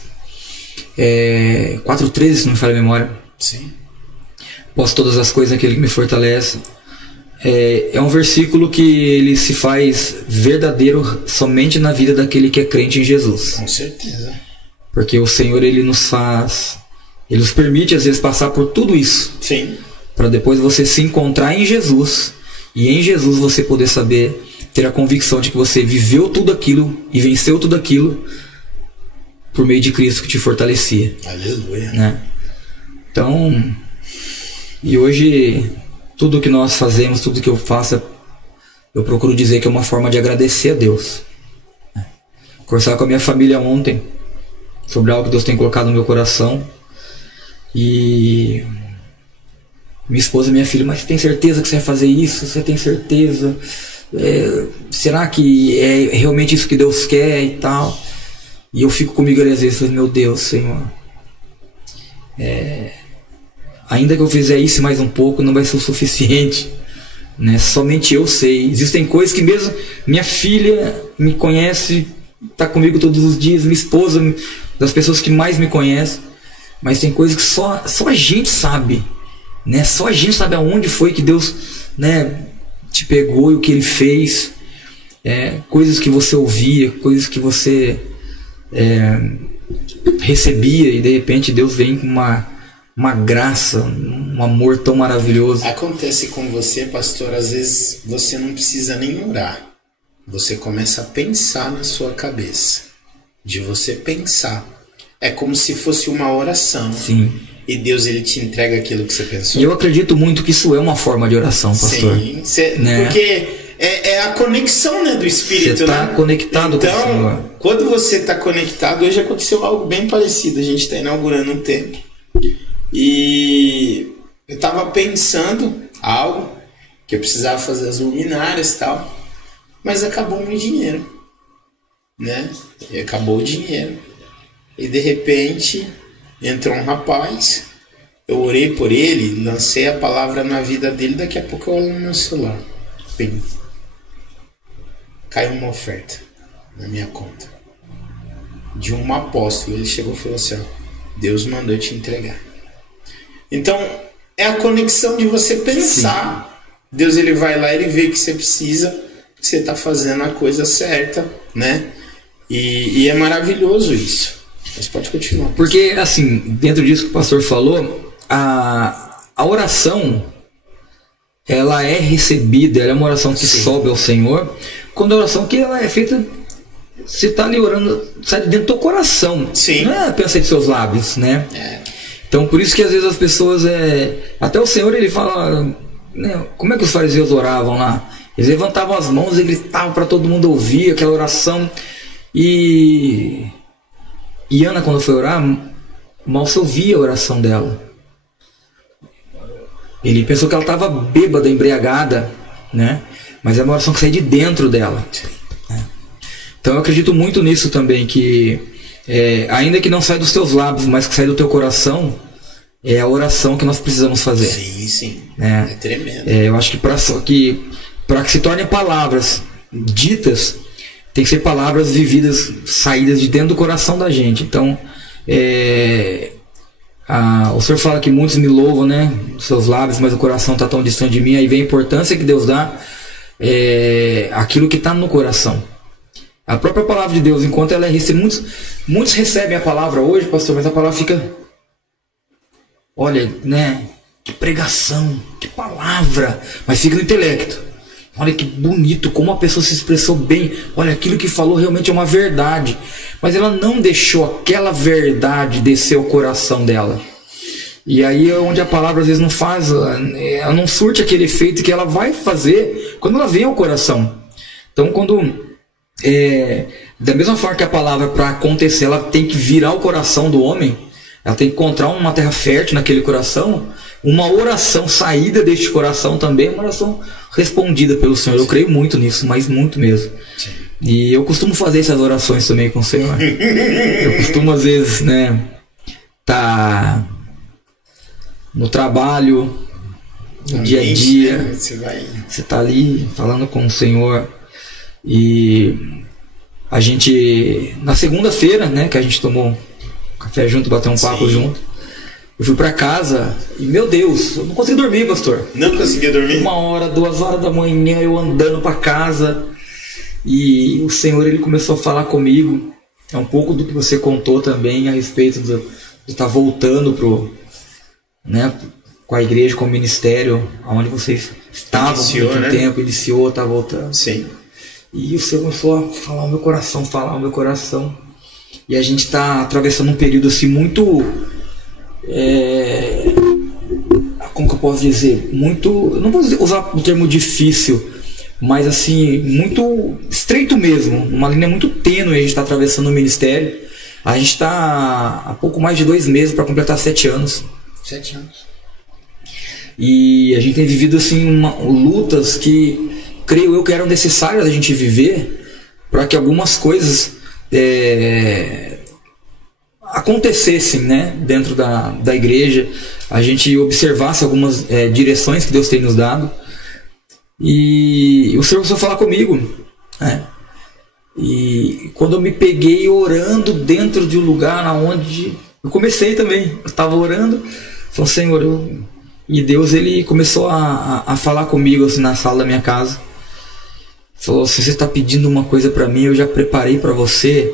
4:13, se não me falha a memória. Sim. Posso todas as coisas naquele que me fortalece. É um versículo que ele se faz verdadeiro somente na vida daquele que é crente em Jesus. Com certeza. Porque o Senhor, ele nos permite às vezes passar por tudo isso. Sim. Para depois você se encontrar em Jesus, e em Jesus você poder saber, ter a convicção de que você viveu tudo aquilo e venceu tudo aquilo por meio de Cristo que te fortalecia. Aleluia. Né? Então, e hoje tudo que nós fazemos, tudo que eu faço, eu procuro dizer que é uma forma de agradecer a Deus. Conversar com a minha família ontem sobre algo que Deus tem colocado no meu coração, e minha esposa e minha filha, mas você tem certeza que você vai fazer isso? Você tem certeza? Será que é realmente isso que Deus quer e tal? E eu fico comigo ali às vezes, meu Deus, Senhor, ainda que eu fizer isso mais um pouco, não vai ser o suficiente, né? Somente eu sei. Existem coisas que mesmo minha filha me conhece, está comigo todos os dias, minha esposa, das pessoas que mais me conhecem, mas tem coisas que só a gente sabe, né? Só a gente sabe aonde foi que Deus, né, te pegou e o que Ele fez. Coisas que você ouvia, coisas que você recebia, e de repente Deus vem com uma graça, um amor tão maravilhoso. Acontece com você, pastor, às vezes você não precisa nem orar. Você começa a pensar na sua cabeça. De você pensar. É como se fosse uma oração. Sim. E Deus, ele te entrega aquilo que você pensou. E eu acredito muito que isso é uma forma de oração, pastor. Sim, né? Porque é a conexão, né, do Espírito. Você está, né, conectado com o Senhor. Então, quando você está conectado, hoje aconteceu algo bem parecido. A gente está inaugurando um templo. E eu estava pensando algo que eu precisava fazer as luminárias e tal, mas acabou o meu dinheiro, né? E acabou o dinheiro. E de repente entrou um rapaz, eu orei por ele, lancei a palavra na vida dele, daqui a pouco eu olho no meu celular, pim, caiu uma oferta na minha conta de um apóstolo. Ele chegou e falou assim, Deus mandou te entregar. Então é a conexão de você pensar. Sim. Deus, ele vai lá, ele vê que você precisa, que você está fazendo a coisa certa, né? E é maravilhoso isso. Mas pode continuar. Porque, assim, dentro disso que o pastor falou, a oração, ela é recebida, ela é uma oração que sobe ao Senhor, quando a oração que ela é feita, você está ali orando, sai de dentro do teu coração. Sim. Não é apenas de seus lábios, né? Então, por isso que às vezes as pessoas, até o Senhor, ele fala, né, como é que os fariseus oravam lá? Eles levantavam as mãos e gritavam para todo mundo ouvir aquela oração. E Ana, quando foi orar, mal se ouvia a oração dela. Ele pensou que ela estava bêbada, embriagada, né? Mas é uma oração que sai de dentro dela. Então eu acredito muito nisso também, que ainda que não saia dos teus lábios, mas que sai do teu coração, é a oração que nós precisamos fazer. Sim, sim. É tremendo. Eu acho que para que se tornem palavras ditas, tem que ser palavras vividas, saídas de dentro do coração da gente. Então, O Senhor fala que muitos me louvam, né, dos seus lábios, mas o coração está tão distante de mim. Aí vem a importância que Deus dá, aquilo que está no coração. A própria palavra de Deus, enquanto ela é recebida, muitos recebem a palavra hoje, pastor, mas a palavra fica, olha, né, que pregação, que palavra, mas fica no intelecto. Olha que bonito, como a pessoa se expressou bem. Olha, aquilo que falou realmente é uma verdade. Mas ela não deixou aquela verdade descer ao coração dela. E aí é onde a palavra às vezes não faz, ela não surte aquele efeito que ela vai fazer quando ela vem ao coração. Então da mesma forma que a palavra, para acontecer, ela tem que virar o coração do homem, ela tem que encontrar uma terra fértil naquele coração. Uma oração saída deste coração também é uma oração respondida pelo Senhor. Eu creio muito nisso, mas muito mesmo. Sim. E eu costumo fazer essas orações também com o Senhor. Eu costumo às vezes, né, tá no trabalho, no dia a dia, você tá ali falando com o Senhor. E a gente, na segunda-feira, né, que a gente tomou café junto, bateu um papo junto, eu fui pra casa e, meu Deus, eu não consegui dormir, pastor. Não conseguia dormir? 1 hora, 2 horas da manhã, eu andando pra casa, e o Senhor, ele começou a falar comigo. É um pouco do que você contou também a respeito de estar voltando com a igreja, com o ministério, onde vocês estavam por muito tempo, iniciou, tá voltando. Sim. E o Senhor começou a falar o meu coração. E a gente está atravessando um período assim muito... como que eu posso dizer? Muito... não vou usar o termo difícil, mas assim, muito estreito mesmo. Uma linha muito tênue a gente está atravessando o ministério. A gente está há pouco mais de 2 meses para completar 7 anos. 7 anos. E a gente tem vivido assim lutas que creio eu que eram necessárias a gente viver para que algumas coisas acontecessem, né, dentro da igreja, a gente observasse algumas direções que Deus tem nos dado. E o Senhor começou a falar comigo, né? E quando eu me peguei orando dentro de um lugar onde eu comecei também, eu estava orando, falei, Senhor, e Deus, ele começou a falar comigo assim, na sala da minha casa. Falou, se você está pedindo uma coisa para mim, eu já preparei para você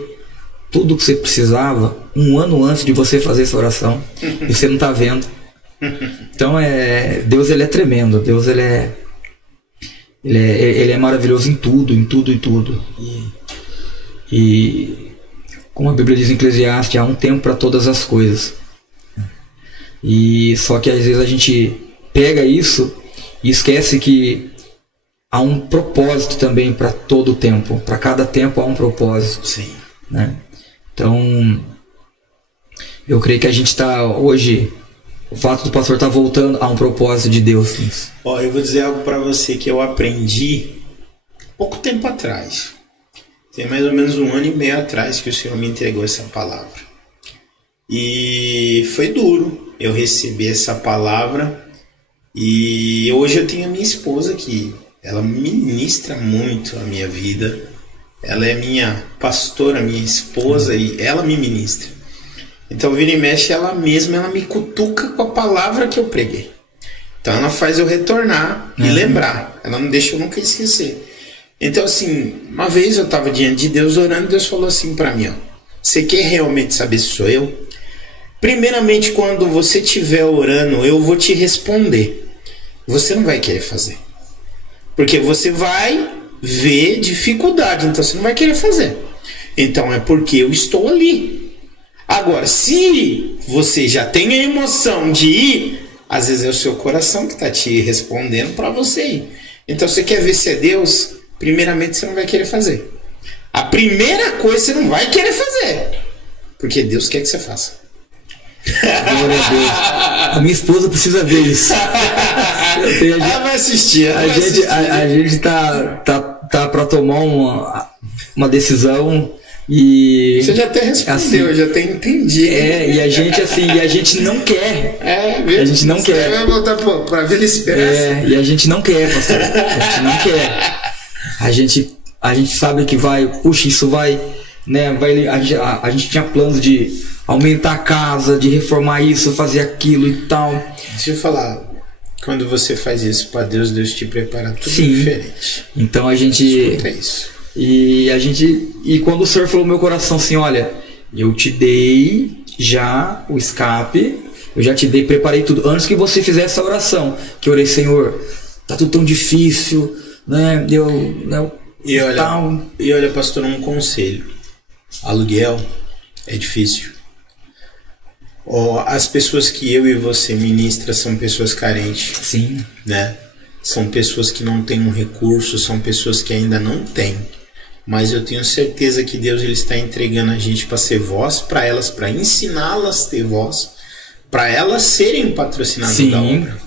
tudo o que você precisava 1 ano antes de você fazer essa oração, e você não está vendo. Então Deus, ele é tremendo. Deus, ele é maravilhoso em tudo. E como a Bíblia diz em Eclesiastes, há um tempo para todas as coisas. E só que às vezes a gente pega isso e esquece que há um propósito também para todo o tempo. Para cada tempo há um propósito. Sim. Né? Então, eu creio que a gente está hoje, o fato do pastor estar voltando a um propósito de Deus. Eu vou dizer algo para você que eu aprendi pouco tempo atrás. Tem mais ou menos 1 ano e meio atrás que o Senhor me entregou essa palavra. E foi duro eu receber essa palavra. E hoje eu tenho a minha esposa que ela ministra muito a minha vida. Ela é minha pastora, minha esposa, e ela me ministra. Então, vira e mexe, ela me cutuca com a palavra que eu preguei. Então, ela faz eu retornar e lembrar. Ela não deixa eu nunca esquecer. Então, assim, uma vez eu estava diante de Deus orando, e Deus falou assim para mim, você quer realmente saber se sou eu? Primeiramente, quando você estiver orando, eu vou te responder. Você não vai querer fazer. Porque você vai ver dificuldade, então você não vai querer fazer. Então é porque eu estou ali. Agora, se você já tem a emoção de ir, às vezes é o seu coração que está te respondendo para você ir. Então você quer ver se é Deus, primeiramente você não vai querer fazer. A primeira coisa você não vai querer fazer, porque Deus quer que você faça. Glória a Deus. A minha esposa precisa ver isso. Ela vai assistir. A gente tá para tomar uma decisão e você já até respondeu, assim, eu já até entendi. E a gente não quer. A gente não quer. Vai voltar para ver esperança. E a gente não quer, pastor. A gente não quer. A gente sabe que vai, puxa, isso vai, né, a gente tinha planos de aumentar a casa, de reformar isso, fazer aquilo e tal. Deixa eu falar, quando você faz isso para Deus, Deus te prepara tudo Sim. diferente. Então a gente... Escuta isso. E quando o Senhor falou no meu coração assim, olha, eu te dei já o escape, eu já te dei, preparei tudo, antes que você fizesse essa oração, que eu orei, Senhor, tá tudo tão difícil, né, E olha, pastor, um conselho, aluguel é difícil. As pessoas que eu e você ministra são pessoas carentes. Sim. Né? São pessoas que não têm um recurso, são pessoas que ainda não têm. Mas eu tenho certeza que Deus ele está entregando a gente para ser voz para elas, para ensiná-las a ter voz, para elas serem patrocinadas da obra.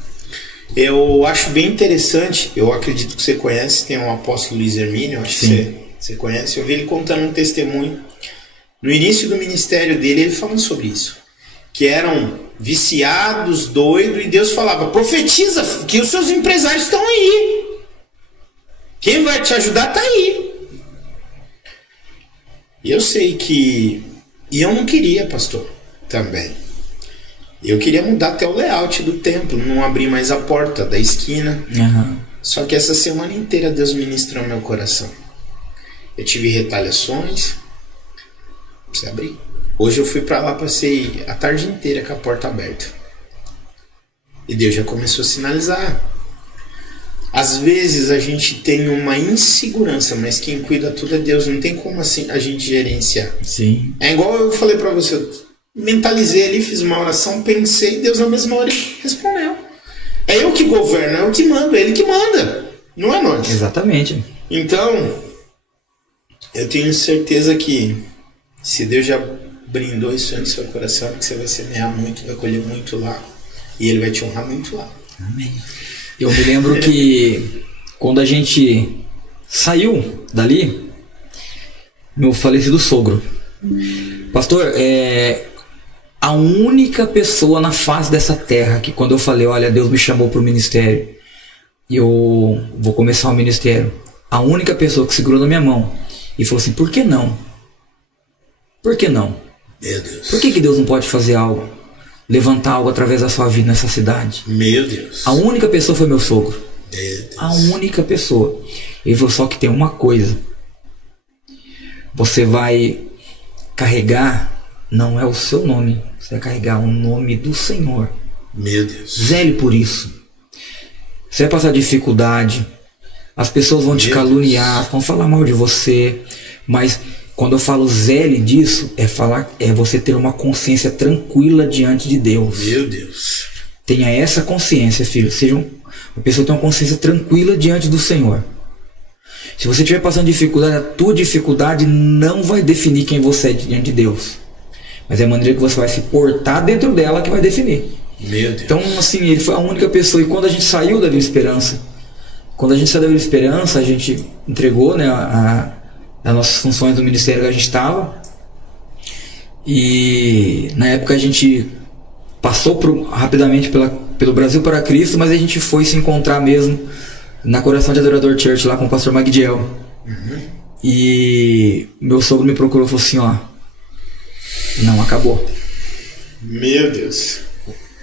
Eu acho bem interessante, eu acredito que você conhece, tem o apóstolo Luiz Hermínio, acho que você conhece. Eu vi ele contando um testemunho. No início do ministério dele, ele falando sobre isso. Que eram viciados, doidos, e Deus falava, profetiza que os seus empresários estão aí. Quem vai te ajudar está aí. E eu sei que... E eu não queria, pastor, também. Eu queria mudar até o layout do templo, não abrir mais a porta da esquina. Uhum. Só que essa semana inteira Deus ministrou meu coração. Eu tive retaliações. Precisa abrir. Hoje eu fui pra lá, passei a tarde inteira com a porta aberta. E Deus já começou a sinalizar. Às vezes a gente tem uma insegurança, mas quem cuida tudo é Deus. Não tem como assim a gente gerenciar. Sim. É igual eu falei pra você, eu mentalizei ali, fiz uma oração, pensei, Deus na mesma hora respondeu. É eu que governo, é eu que mando, é Ele que manda. Não é nós. Exatamente. Então, eu tenho certeza que se Deus já brindou isso no seu coração, que você vai semear muito, vai colher muito lá. E Ele vai te honrar muito lá. Amém. Eu me lembro que quando a gente saiu dali, meu falecido sogro, pastor, a única pessoa na face dessa terra que quando eu falei, olha, Deus me chamou para o ministério e eu vou começar o ministério, a única pessoa que segurou na minha mão e falou assim, por que não? Por que não? Meu Deus. Por que Deus não pode fazer algo? Levantar algo através da sua vida nessa cidade? Meu Deus. A única pessoa foi meu sogro. Meu Deus. A única pessoa. Ele falou, só que tem uma coisa. Você vai carregar, não é o seu nome. Você vai carregar o nome do Senhor. Meu Deus. Zele por isso. Você vai passar dificuldade. As pessoas vão te caluniar, vão falar mal de você. Mas quando eu falo zele disso, é você ter uma consciência tranquila diante de Deus. Meu Deus. Tenha essa consciência, filho. Seja uma pessoa que tem uma consciência tranquila diante do Senhor. Se você estiver passando dificuldade, a tua dificuldade não vai definir quem você é diante de Deus. Mas é a maneira que você vai se portar dentro dela que vai definir. Meu Deus. Então, assim, ele foi a única pessoa. E quando a gente saiu da Vila Esperança, a gente entregou, né, as nossas funções do ministério que a gente estava. E na época a gente passou rapidamente pelo Brasil para Cristo, mas a gente foi se encontrar mesmo na Coração de Adorador Church lá com o pastor Magdiel. Uhum. E meu sogro me procurou e falou assim, ó, não acabou. Meu Deus.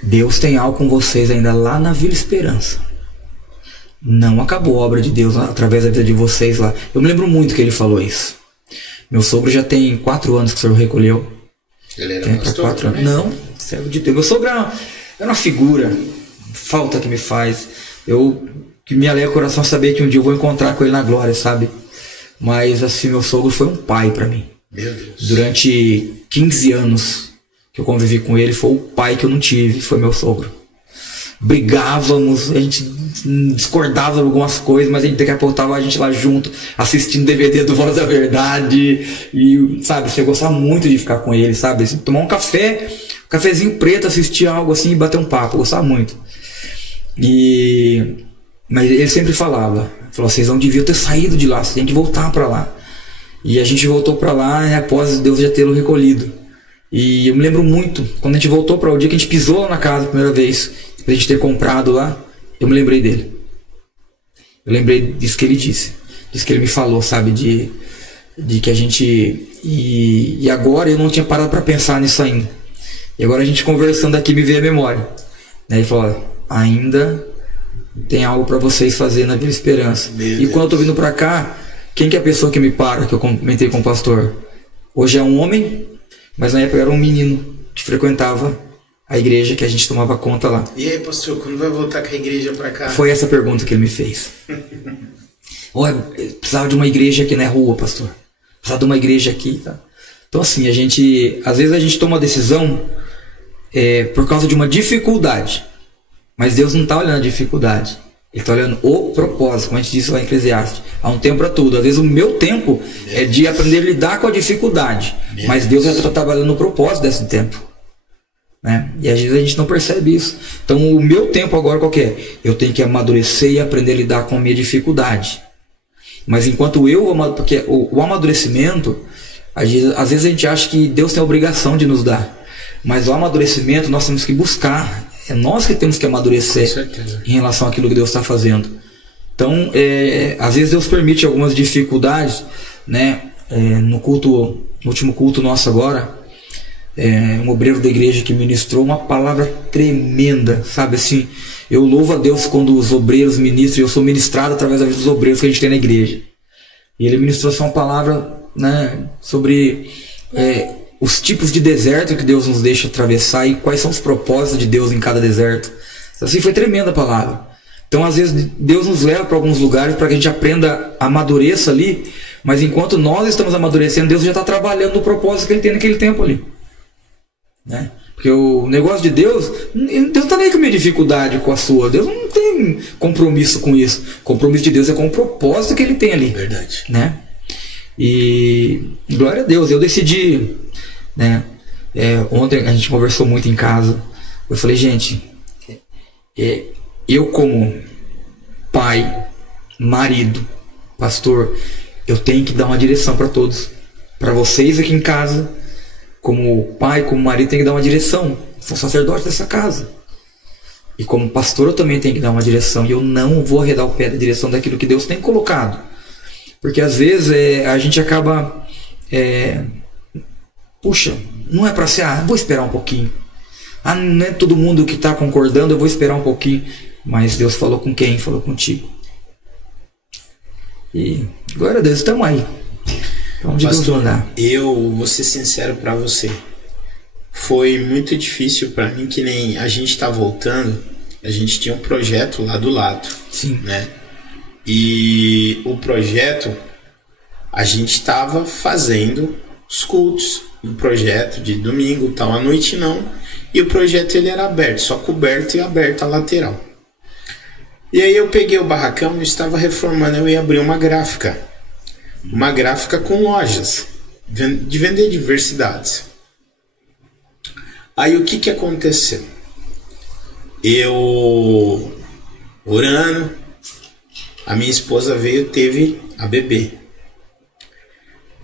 Deus tem algo com vocês ainda lá na Vila Esperança. Não acabou a obra de Deus através da vida de vocês lá. Eu me lembro muito que ele falou isso. Meu sogro já tem 4 anos que o senhor recolheu. Ele era pastor? 4 anos. Não, servo de Deus. Meu sogro era uma figura. Falta que me faz. Que me alegra o coração saber que um dia eu vou encontrar com ele na glória, sabe? Mas assim, meu sogro foi um pai para mim. Meu Deus. Durante 15 anos que eu convivi com ele, foi o pai que eu não tive, foi meu sogro. Brigávamos, a gente discordava de algumas coisas, mas a gente daqui a pouco tava a gente lá junto, assistindo DVD do Voz da Verdade, e sabe, você gostava muito de ficar com ele, sabe, assim, tomar um cafezinho preto, assistir algo assim e bater um papo, eu gostava muito. Mas ele sempre falou, vocês não deviam ter saído de lá, vocês têm que voltar para lá. E a gente voltou para lá, né, após Deus já tê-lo recolhido. E eu me lembro muito, quando a gente voltou para o dia que a gente pisou lá na casa a primeira vez, pra gente ter comprado lá, eu me lembrei dele. Eu lembrei disso que ele disse. Disso que ele me falou, sabe? de que a gente... E agora eu não tinha parado para pensar nisso ainda. E agora a gente conversando aqui me veio a memória. Né? E falou, ainda tem algo para vocês fazer na Vila Esperança. E quando eu tô vindo para cá, quem que é a pessoa que me para, que eu comentei com o pastor? Hoje é um homem, mas na época era um menino que frequentava a igreja que a gente tomava conta lá. E aí, pastor, quando vai voltar com a igreja para cá? Foi essa pergunta que ele me fez. Precisava de uma igreja aqui na rua, pastor. Precisava de uma igreja aqui, tá? Então assim, às vezes a gente toma uma decisão por causa de uma dificuldade. Mas Deus não está olhando a dificuldade. Ele está olhando o propósito, como a gente disse lá em Eclesiastes. Há um tempo para tudo. Às vezes o meu tempo é de aprender a lidar com a dificuldade. Mas Deus já está trabalhando no propósito desse tempo. Né? E às vezes a gente não percebe isso. Então o meu tempo agora qual que é? Eu tenho que amadurecer e aprender a lidar com a minha dificuldade. Mas enquanto porque o amadurecimento, às vezes a gente acha que Deus tem a obrigação de nos dar. Mas o amadurecimento nós temos que buscar. É nós que temos que amadurecer em relação àquilo que Deus está fazendo. Então, às vezes Deus permite algumas dificuldades, né? No último culto nosso agora, um obreiro da igreja que ministrou uma palavra tremenda, sabe assim? Eu louvo a Deus quando os obreiros ministram, eu sou ministrado através da vida dos obreiros que a gente tem na igreja. E ele ministrou uma palavra, né, sobre os tipos de deserto que Deus nos deixa atravessar e quais são os propósitos de Deus em cada deserto. Assim, foi tremenda a palavra. Então, às vezes, Deus nos leva para alguns lugares para que a gente aprenda, amadureça ali, mas enquanto nós estamos amadurecendo, Deus já está trabalhando no propósito que Ele tem naquele tempo ali. Né? Porque o negócio de Deus não está nem com a minha dificuldade com a sua. Deus não tem compromisso com isso. O compromisso de Deus é com o propósito que Ele tem ali. Verdade. Né? E glória a Deus, eu decidi, né? Ontem a gente conversou muito em casa. Eu falei, gente, eu como pai, marido, pastor, eu tenho que dar uma direção para todos. Para vocês aqui em casa, como pai, como marido, tem que dar uma direção. Sou sacerdote dessa casa. E como pastor eu também tenho que dar uma direção. E eu não vou arredar o pé da direção daquilo que Deus tem colocado. Porque às vezes a gente acaba... puxa, não é para ser... vou esperar um pouquinho. Não é todo mundo que está concordando, eu vou esperar um pouquinho. Mas Deus falou com quem? Falou contigo. E glória a Deus, estamos aí. Onde Deus mandar. Eu vou ser sincero para você. Foi muito difícil para mim, que nem a gente tá voltando. A gente tinha um projeto lá do lado. Sim. Né? E o projeto, a gente estava fazendo os cultos. Um projeto de domingo, tal, à noite não. E o projeto ele era aberto, só coberto e aberto a lateral. E aí eu peguei o barracão, eu estava reformando, eu ia abrir uma gráfica. Uma gráfica com lojas, de vender diversidades. Aí o que aconteceu? Eu, orando, a minha esposa veio, teve a bebê.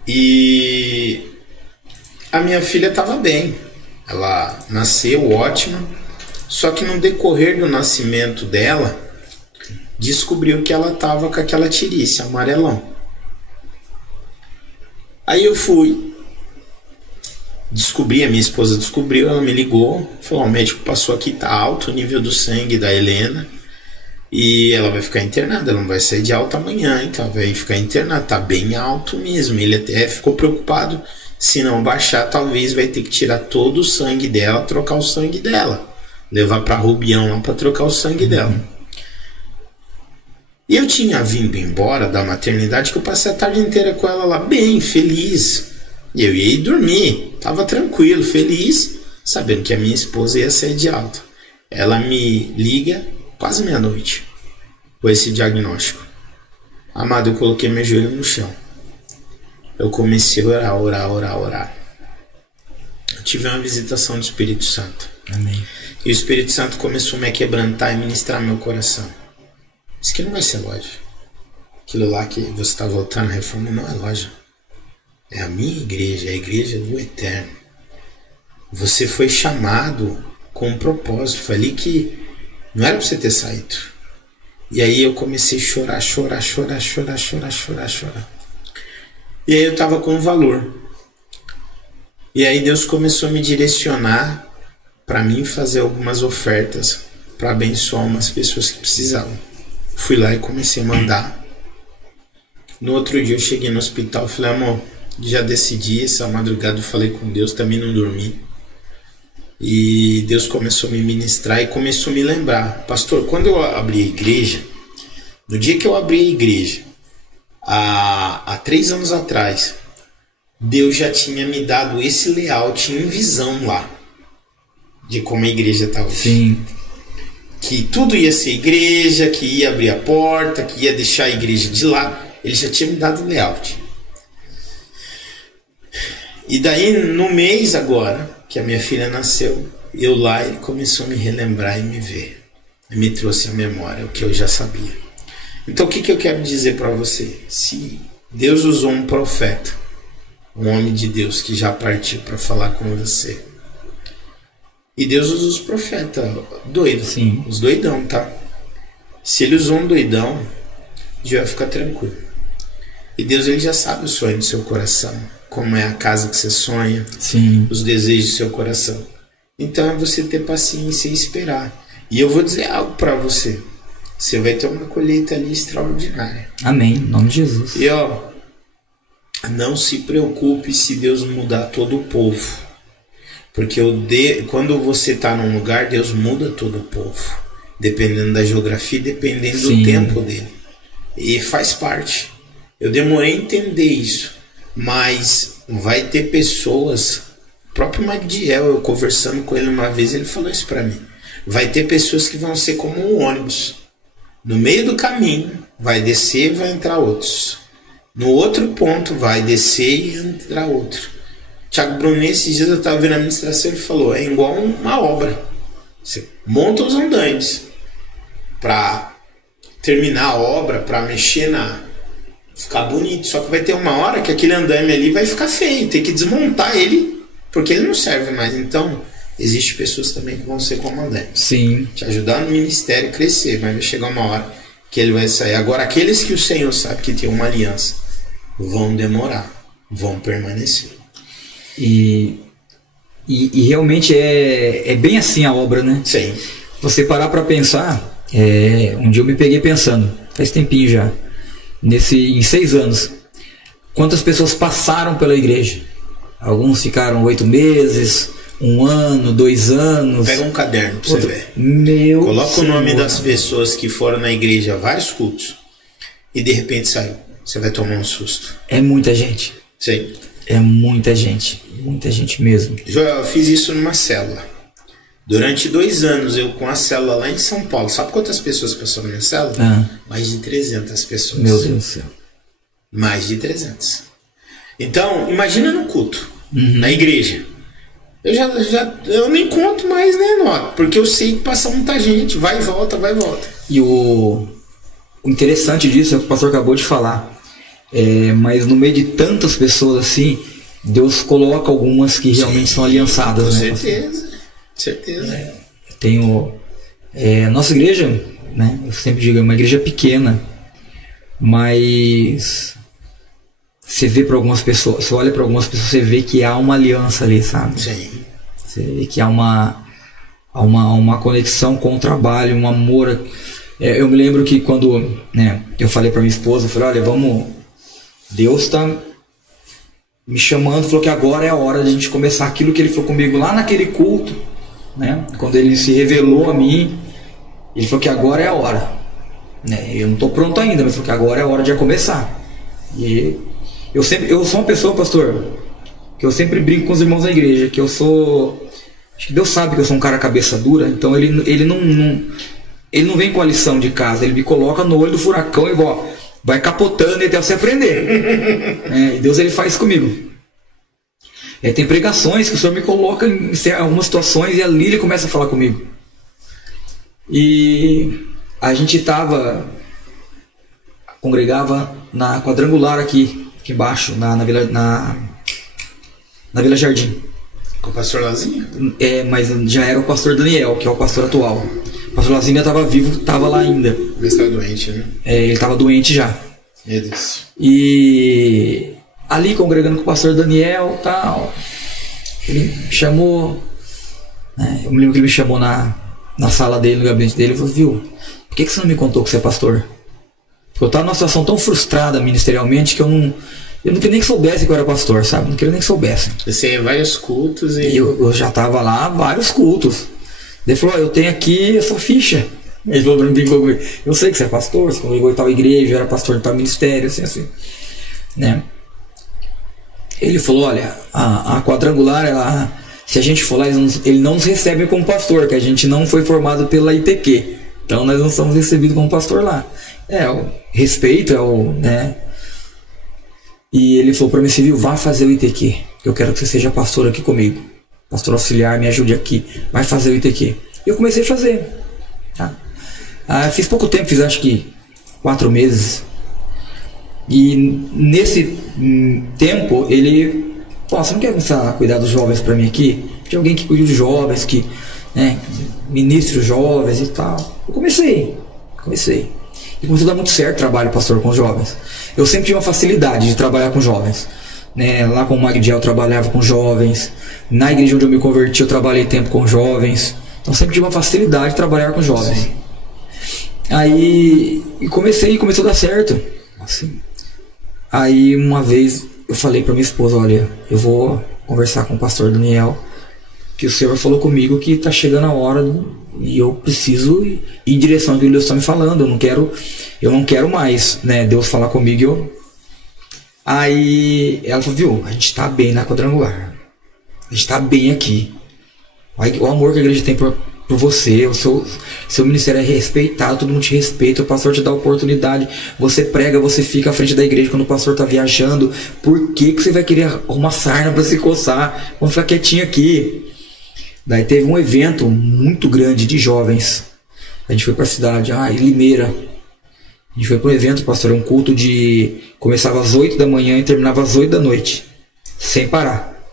E a minha filha estava bem. Ela nasceu ótima, só que no decorrer do nascimento dela, descobriu que ela estava com aquela tirice, amarelão. Aí eu fui, descobri, a minha esposa descobriu, ela me ligou, falou, o médico passou aqui, tá alto o nível do sangue da Helena e ela vai ficar internada, ela não vai sair de alta amanhã, então vai ficar internada, tá bem alto mesmo. Ele até ficou preocupado, se não baixar, talvez vai ter que tirar todo o sangue dela, trocar o sangue dela, levar pra Rubião lá pra trocar o sangue dela. E eu tinha vindo embora da maternidade, que eu passei a tarde inteira com ela lá, bem, feliz. E eu ia ir dormir, tava tranquilo, feliz, sabendo que a minha esposa ia sair de alta. Ela me liga quase meia-noite com esse diagnóstico. Amado, eu coloquei meu joelho no chão. Eu comecei a orar. Eu tive uma visitação do Espírito Santo. Amém. E o Espírito Santo começou a me quebrantar e ministrar meu coração. Isso aqui não vai ser loja. Aquilo lá que você está voltando à reforma não é loja. É a minha igreja, é a igreja do Eterno. Você foi chamado com um propósito. Foi ali que não era para você ter saído. E aí eu comecei a chorar. E aí eu estava com um valor. E aí Deus começou a me direcionar para mim fazer algumas ofertas para abençoar umas pessoas que precisavam. Fui lá e comecei a mandar. No outro dia eu cheguei no hospital e falei, amor, já decidi, essa madrugada eu falei com Deus, também não dormi. E Deus começou a me ministrar e começou a me lembrar. Pastor, quando eu abri a igreja, no dia que eu abri a igreja, há 3 anos atrás, Deus já tinha me dado esse layout em visão lá, de como a igreja estava. Sim. Que tudo ia ser igreja, que ia abrir a porta, que ia deixar a igreja de lado. Ele já tinha me dado o layout. E daí, no mês agora, que a minha filha nasceu, eu lá, ele começou a me relembrar e me ver. E me trouxe à memória o que eu já sabia. Então, o que eu quero dizer para você? Se Deus usou um profeta, um homem de Deus que já partiu para falar com você, e Deus usa os profetas doidos, Sim. Os doidão, tá? Se ele usou um doidão, já vai ficar tranquilo. E Deus, ele já sabe o sonho do seu coração, como é a casa que você sonha, Sim. os desejos do seu coração. Então é você ter paciência e esperar. E eu vou dizer algo para você. Você vai ter uma colheita ali extraordinária. Amém, em nome de Jesus. E ó, não se preocupe se Deus mudar todo o povo. Porque quando você está num lugar, Deus muda todo o povo. Dependendo da geografia, dependendo Sim. do tempo dele. E faz parte. Eu demorei a entender isso. Mas vai ter pessoas... O próprio Magdiel, eu conversando com ele uma vez, ele falou isso para mim. Vai ter pessoas que vão ser como um ônibus. No meio do caminho, vai descer e vai entrar outros. No outro ponto, vai descer e entrar outro. Tiago Brunet, esses dias eu estava vendo a administração, ele falou, é igual uma obra. Você monta os andames para terminar a obra, para mexer ficar bonito. Só que vai ter uma hora que aquele andame ali vai ficar feio, tem que desmontar ele, porque ele não serve mais. Então, existem pessoas também que vão ser como andame. Sim. Te ajudar no ministério a crescer, mas vai chegar uma hora que ele vai sair. Agora, aqueles que o Senhor sabe que tem uma aliança, vão demorar, vão permanecer. E realmente é bem assim a obra, né? Sim. Você parar para pensar, um dia eu me peguei pensando, faz tempinho já, em 6 anos, quantas pessoas passaram pela igreja? Alguns ficaram 8 meses, 1 ano, 2 anos. Pega um caderno pra você ver. Coloca Senhor. o nome das pessoas que foram na igreja vários cultos e de repente saiu. Você vai tomar um susto. É muita gente. Sim. É muita gente mesmo. Joel, eu fiz isso numa célula. Durante 2 anos, eu com a célula lá em São Paulo. Sabe quantas pessoas passaram na minha célula? Mais de 300 pessoas. Meu Deus do céu. Mais de 300. Então, imagina no culto, na igreja. Eu nem conto mais, né, Nota? Porque eu sei que passa muita gente, vai e volta, vai e volta. E o interessante disso é o que o pastor acabou de falar. Mas no meio de tantas pessoas assim, Deus coloca algumas que realmente são aliançadas. Com né, certeza, certeza. Nossa igreja, né, eu sempre digo, é uma igreja pequena, mas você vê para algumas pessoas, você olha para algumas pessoas, você vê que há uma aliança ali, sabe? Sim. Você vê que há uma conexão com o trabalho, um amor. Eu me lembro que quando, né, eu falei para minha esposa, eu falei, olha, Deus está me chamando, falou que agora é a hora de a gente começar aquilo que ele falou comigo lá naquele culto, né? Quando ele se revelou a mim, ele falou que agora é a hora, né? Eu não estou pronto ainda, mas falou que agora é a hora de começar. E eu sou uma pessoa, pastor, que eu sempre brinco com os irmãos da igreja, que eu sou, acho que Deus sabe que eu sou um cara cabeça dura, então ele não vem com a lição de casa, ele me coloca no olho do furacão e vai capotando até você aprender. E Deus, ele faz comigo. Tem pregações que o Senhor me coloca em algumas situações e ali ele começa a falar comigo. E a gente congregava na quadrangular aqui embaixo, na Vila Jardim. Com o pastor Lazinho? Mas já era o pastor Daniel, que é o pastor atual. O pastor Lazinho ainda estava vivo, estava lá ainda. Ele estava doente, né? Ele estava doente já. Meu Deus. E ali congregando com o pastor Daniel, tal, ele me chamou, né? Eu me lembro que ele me chamou na sala dele, no gabinete dele, e falou: viu, por que você não me contou que você é pastor? Porque eu estava numa situação tão frustrada ministerialmente que eu não queria nem que soubesse que eu era pastor, sabe? Não queria nem que soubesse. Você ia em vários cultos e... Eu já estava lá, vários cultos. Ele falou: eu tenho aqui essa ficha. Ele falou pra mim: eu sei que você é pastor, você congregou em tal igreja, eu era pastor de tal ministério, assim, né? Ele falou: olha, a quadrangular, ela, se a gente for lá, ele não nos recebe como pastor, que a gente não foi formado pela ITQ. Então nós não somos recebidos como pastor lá. O respeito é o, né? E ele falou para mim: Civil, vá fazer o ITQ. Eu quero que você seja pastor aqui comigo. Pastor auxiliar, me ajude aqui. Vai fazer o ITQ. E eu comecei a fazer. Tá? Fiz pouco tempo, fiz acho que 4 meses. E nesse tempo ele... Pô, você não quer começar a cuidar dos jovens para mim aqui? De alguém que cuide dos jovens, que, né, ministre os jovens e tal. Eu comecei. E começou a dar muito certo o trabalho, pastor, com os jovens. Eu sempre tive uma facilidade de trabalhar com jovens, né? Lá com o Magdiel eu trabalhava com jovens. Na igreja onde eu me converti eu trabalhei tempo com jovens. Então sempre tive uma facilidade de trabalhar com jovens. Sim. Aí começou a dar certo. Assim. Aí uma vez eu falei para minha esposa: olha, eu vou conversar com o pastor Daniel, que o Senhor falou comigo que está chegando a hora e eu preciso ir em direção ao que Deus está me falando. Eu não quero mais, né, Deus falar comigo. Aí ela falou: viu, a gente está bem na quadrangular, a gente está bem aqui, o amor que a igreja tem por você, o seu ministério é respeitado, todo mundo te respeita, o pastor te dá oportunidade, você prega, você fica à frente da igreja quando o pastor está viajando. Por que você vai querer uma sarna para se coçar? Vamos ficar quietinho aqui. Daí teve um evento muito grande de jovens. A gente foi para a cidade, em Limeira. A gente foi para um evento, pastor, um culto de... Começava às 8 da manhã e terminava às 8 da noite. Sem parar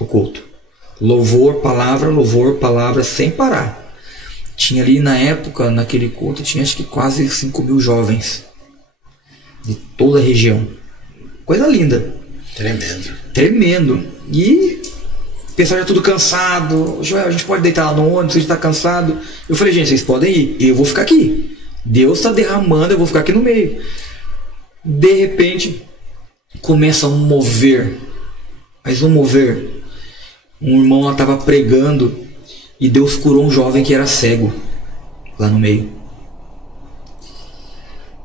o culto. Louvor, palavra, sem parar. Tinha ali na época, naquele culto, tinha acho que quase 5.000 jovens. De toda a região. Coisa linda. Tremendo. E... o pessoal já tudo cansado. Joel, a gente pode deitar lá no ônibus, a gente tá cansado. Eu falei: gente, vocês podem ir, eu vou ficar aqui. Deus está derramando, eu vou ficar aqui no meio. De repente, começa um mover. Mas um mover. Um irmão lá estava pregando e Deus curou um jovem que era cego lá no meio.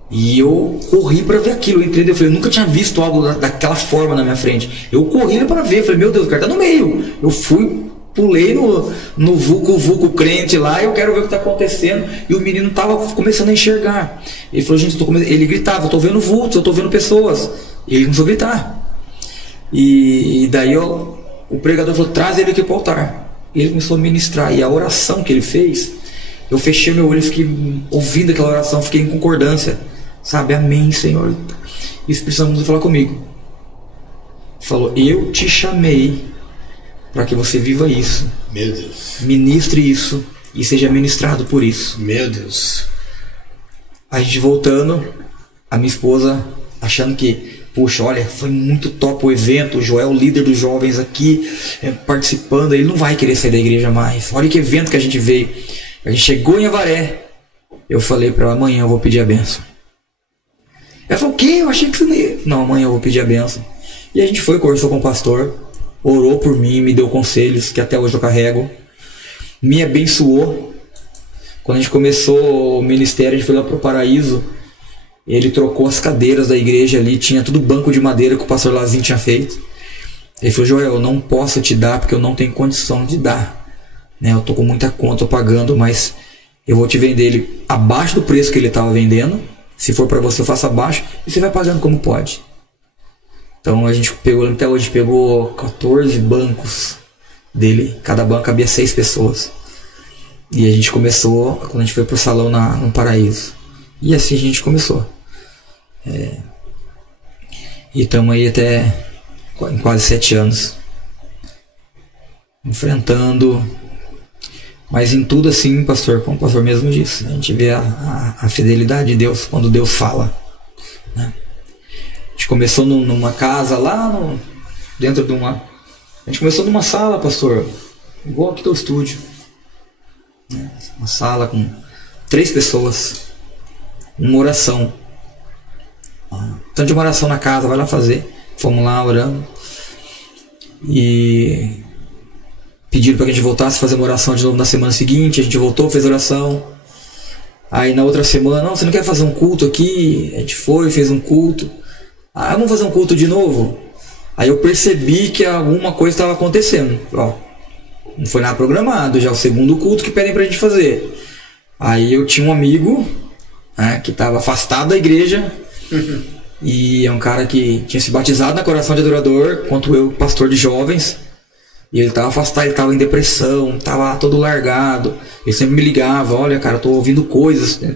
E eu corri para ver aquilo, entendeu? Eu falei: eu nunca tinha visto algo daquela forma na minha frente. Eu corri para ver, eu falei: meu Deus, o cara tá no meio. Eu pulei no vulco crente lá, e eu quero ver o que está acontecendo. E o menino estava começando a enxergar. Ele falou: gente, ele gritava: eu estou vendo vultos, eu estou vendo pessoas. E ele começou a gritar. E daí o pregador falou: traz ele aqui para o altar. E ele começou a ministrar. E a oração que ele fez, eu fechei meu olho e fiquei ouvindo aquela oração, fiquei em concordância. Sabe? Amém, Senhor. E o Espírito Santo começou a falar comigo. Falou: eu te chamei para que você viva isso. Meu Deus. Ministre isso e seja ministrado por isso. Meu Deus. A gente voltando, a minha esposa achando que, puxa, olha, foi muito top o evento, o Joel, o líder dos jovens aqui, participando, ele não vai querer sair da igreja mais. Olha que evento que a gente veio. A gente chegou em Avaré. Eu falei para ela: amanhã eu vou pedir a bênção. Ela falou: o quê? Eu achei que você não ia. Não, amanhã eu vou pedir a bênção. E a gente foi, conversou com o pastor, orou por mim, me deu conselhos que até hoje eu carrego, me abençoou. Quando a gente começou o ministério, a gente foi lá pro Paraíso. Ele trocou as cadeiras da igreja ali, tinha tudo banco de madeira que o pastor Lazinho tinha feito. Ele falou: Joel, eu não posso te dar porque eu não tenho condição de dar, né? Eu tô com muita conta, tô pagando, mas eu vou te vender ele abaixo do preço que ele estava vendendo. Se for para você, eu faço abaixo e você vai pagando como pode. Então a gente pegou, até hoje pegou 14 bancos dele, cada banco cabia 6 pessoas. E a gente começou, quando a gente foi pro salão no Paraíso. E assim a gente começou. E estamos aí até em quase 7 anos. Enfrentando. Mas em tudo assim, pastor, como o pastor mesmo disse, a gente vê a fidelidade de Deus quando Deus fala, né? A gente gente começou numa casa lá dentro de uma... A gente começou numa sala, pastor, igual aqui do estúdio. Né? Uma sala com 3 pessoas. Uma oração. Tanto de uma oração na casa, vai lá fazer. Fomos lá orando. E pediram para que a gente voltasse a fazer uma oração de novo na semana seguinte. A gente voltou, fez oração. Aí na outra semana, não, você não quer fazer um culto aqui? A gente foi, fez um culto. Ah, vamos fazer um culto de novo? Aí eu percebi que alguma coisa estava acontecendo. Ó, não foi nada programado, já é o segundo culto que pedem pra gente fazer. Aí eu tinha um amigo, né, que estava afastado da igreja. E é um cara que tinha se batizado na Coração de Adorador, quanto eu, pastor de jovens. E ele estava afastado, ele estava em depressão, estava todo largado. Ele sempre me ligava, olha cara, eu tô ouvindo coisas, né?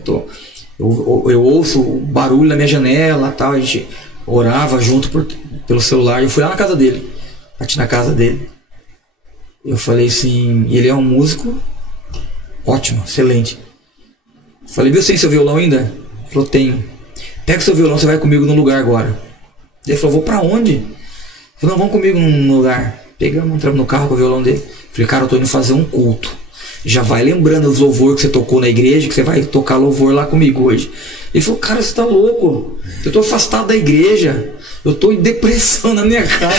Eu ouço barulho na minha janela, tal. A gente orava junto pelo celular. Eu fui lá na casa dele, bati na casa dele. Eu falei assim, ele é um músico ótimo, excelente. Falei, viu, você tem seu violão ainda? Ele falou, tenho. Pega o seu violão, você vai comigo num lugar agora. Ele falou, vou pra onde? Ele falou, não, vamos comigo num lugar. Pegamos, entramos no carro com o violão dele. Falei, cara, eu tô indo fazer um culto. Já vai lembrando os louvores que você tocou na igreja, que você vai tocar louvor lá comigo hoje. Ele falou, cara, você tá louco? Eu tô afastado da igreja. Eu tô em depressão na minha casa.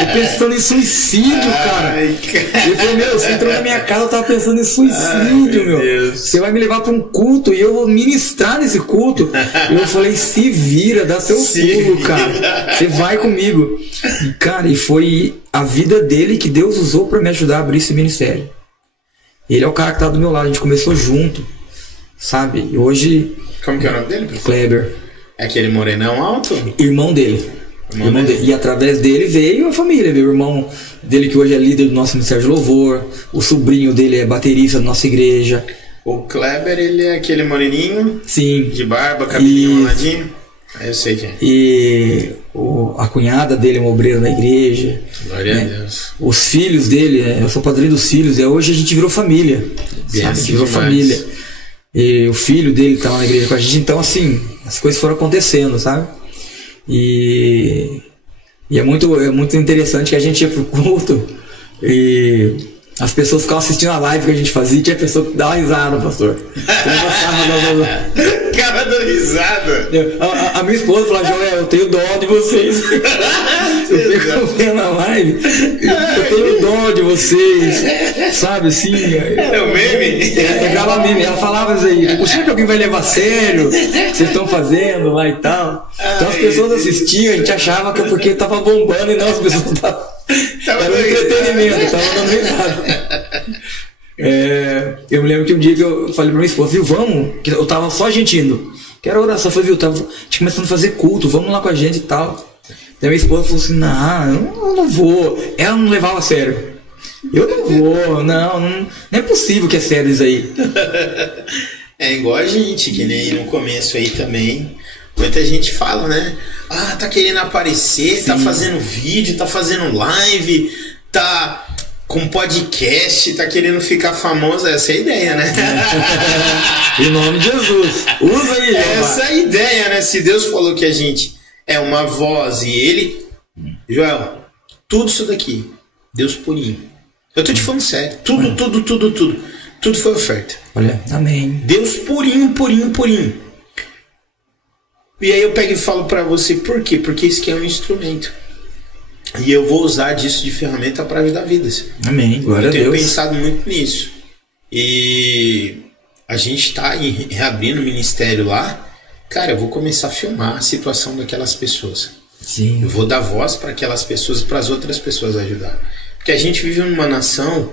Tô pensando em suicídio, cara. Ele falou, meu, você entrou na minha casa, eu tava pensando em suicídio, meu. Deus. Você vai me levar pra um culto e eu vou ministrar nesse culto. E eu falei, se vira, dá seu pulo, cara. Você vai comigo. E, cara, e foi a vida dele que Deus usou pra me ajudar a abrir esse ministério. Ele é o cara que tá do meu lado, a gente começou junto, sabe? E hoje... Como que é o nome dele, professor? Kleber. É aquele morenão alto? Irmão dele. Irmão dele. E através dele veio a família, veio o irmão dele que hoje é líder do nosso Ministério de Louvor, o sobrinho dele é baterista da nossa igreja. O Kleber, ele é aquele moreninho? Sim. De barba, cabelinho moladinho? Eu sei quem é. E a cunhada dele é uma obreira na igreja. Glória a Deus. Os filhos dele, eu sou padrinho dos filhos, e hoje a gente virou família. Sabe? A gente virou família. E o filho dele estava na igreja com a gente, então assim, as coisas foram acontecendo, sabe? E é muito interessante que a gente ia pro culto e as pessoas ficavam assistindo a live que a gente fazia e tinha pessoa que dava risada, pastor. Cara dando risada. A minha esposa falava, Joel, eu tenho dó de vocês. Eu fico vendo a live, eu tenho dó de vocês. Sabe assim? É o meme? Pegava meme. Ela falava isso aí, será que alguém vai levar a sério o que vocês estão fazendo lá e tal? Então as pessoas assistiam, a gente achava que é porque tava bombando e não, as pessoas estavam... Era um entretenimento, tava dando risada. Eu me lembro que um dia que eu falei pra minha esposa, viu, vamos? Que eu tava só a gente indo. Quero oração. Eu falei, viu, tava começando a fazer culto, vamos lá com a gente e tal. Daí minha esposa falou assim, não, eu não vou. Ela não levava a sério. Eu não vou, não é possível que é sério isso aí. É igual a gente, que nem no começo aí também. Muita gente fala, né? Ah, tá querendo aparecer, sim, tá fazendo vídeo, tá fazendo live, tá com podcast, tá querendo ficar famoso. Essa é a ideia, né? Em nome de Jesus. Usa aí, essa é a ideia, né? Se Deus falou que a gente é uma voz e ele... Joel, tudo isso daqui, Deus purinho. Eu tô te falando sério. Tudo foi oferta. Olha, amém. Deus purinho. E aí eu pego e falo pra você, por quê? Porque isso aqui é um instrumento. E eu vou usar disso de ferramenta para ajudar vidas. Amém, glória a Deus. Eu tenho pensado muito nisso. E a gente tá reabrindo o ministério lá. Cara, eu vou começar a filmar a situação daquelas pessoas. Sim. Eu vou dar voz para aquelas pessoas e para as outras pessoas ajudar. Porque a gente vive numa nação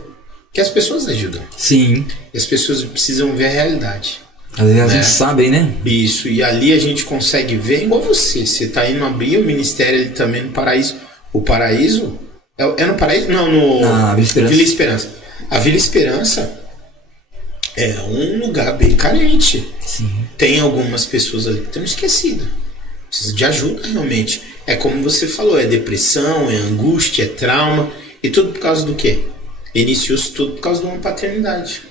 que as pessoas ajudam. Sim. E as pessoas precisam ver a realidade. Às vezes a gente sabe, né? Isso, e ali a gente consegue ver, igual você tá indo abrir o ministério ali também no Paraíso. O Paraíso, é no Paraíso? Não, no Vila Esperança. A Vila Esperança é um lugar bem carente. Sim. Tem algumas pessoas ali que estão esquecidas. Precisa de ajuda realmente. É como você falou, é depressão, é angústia, é trauma. E tudo por causa do quê? Iniciou-se tudo por causa de uma paternidade.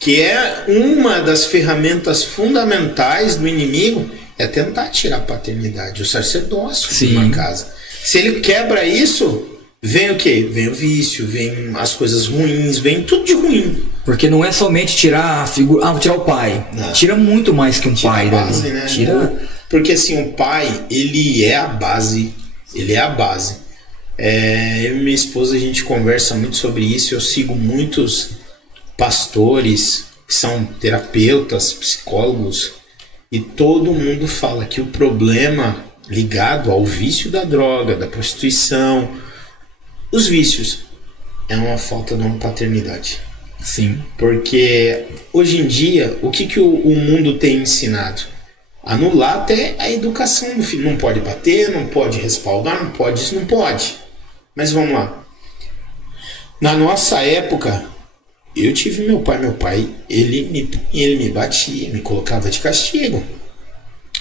Que é uma das ferramentas fundamentais do inimigo é tentar tirar a paternidade, o sacerdócio Sim. de uma casa. Se ele quebra isso, vem o quê? Vem o vício, vem as coisas ruins, vem tudo de ruim. Porque não é somente tirar a figura. Ah, vou tirar o pai. Não. Tira muito mais que um Tira pai a base, dali. né? Tira. Porque assim, o pai, ele é a base. Ele é a base. Eu e minha esposa, a gente conversa muito sobre isso. Eu sigo muitos pastores que são terapeutas, psicólogos, e todo mundo fala que o problema ligado ao vício da droga, da prostituição, os vícios, é uma falta de uma paternidade. Sim. Porque hoje em dia, o que o mundo tem ensinado? Anular até a educação do filho. Não pode bater, não pode respaldar, não pode isso, não pode. Mas vamos lá. Na nossa época, eu tive meu pai, ele me batia, me colocava de castigo.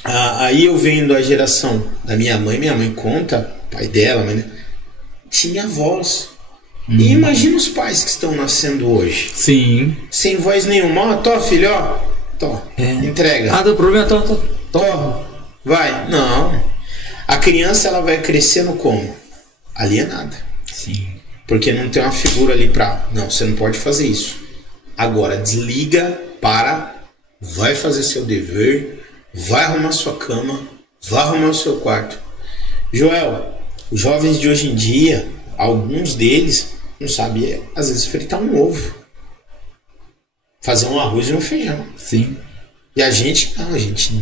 Aí eu vendo a geração da minha mãe conta, pai dela, tinha voz. E imagina os pais que estão nascendo hoje. Sim. Sem voz nenhuma. Ó, tô, filho, ó. Tô. Entrega. Ah, deu problema, tô. Vai. Não. A criança, ela vai crescendo como? Alienada. Sim. Porque não tem uma figura ali pra... Não, você não pode fazer isso. Agora, desliga, vai fazer seu dever, vai arrumar sua cama, vai arrumar o seu quarto. Joel, os jovens de hoje em dia, alguns deles não sabem, às vezes, fritar um ovo. Fazer um arroz e um feijão. Sim. E a gente,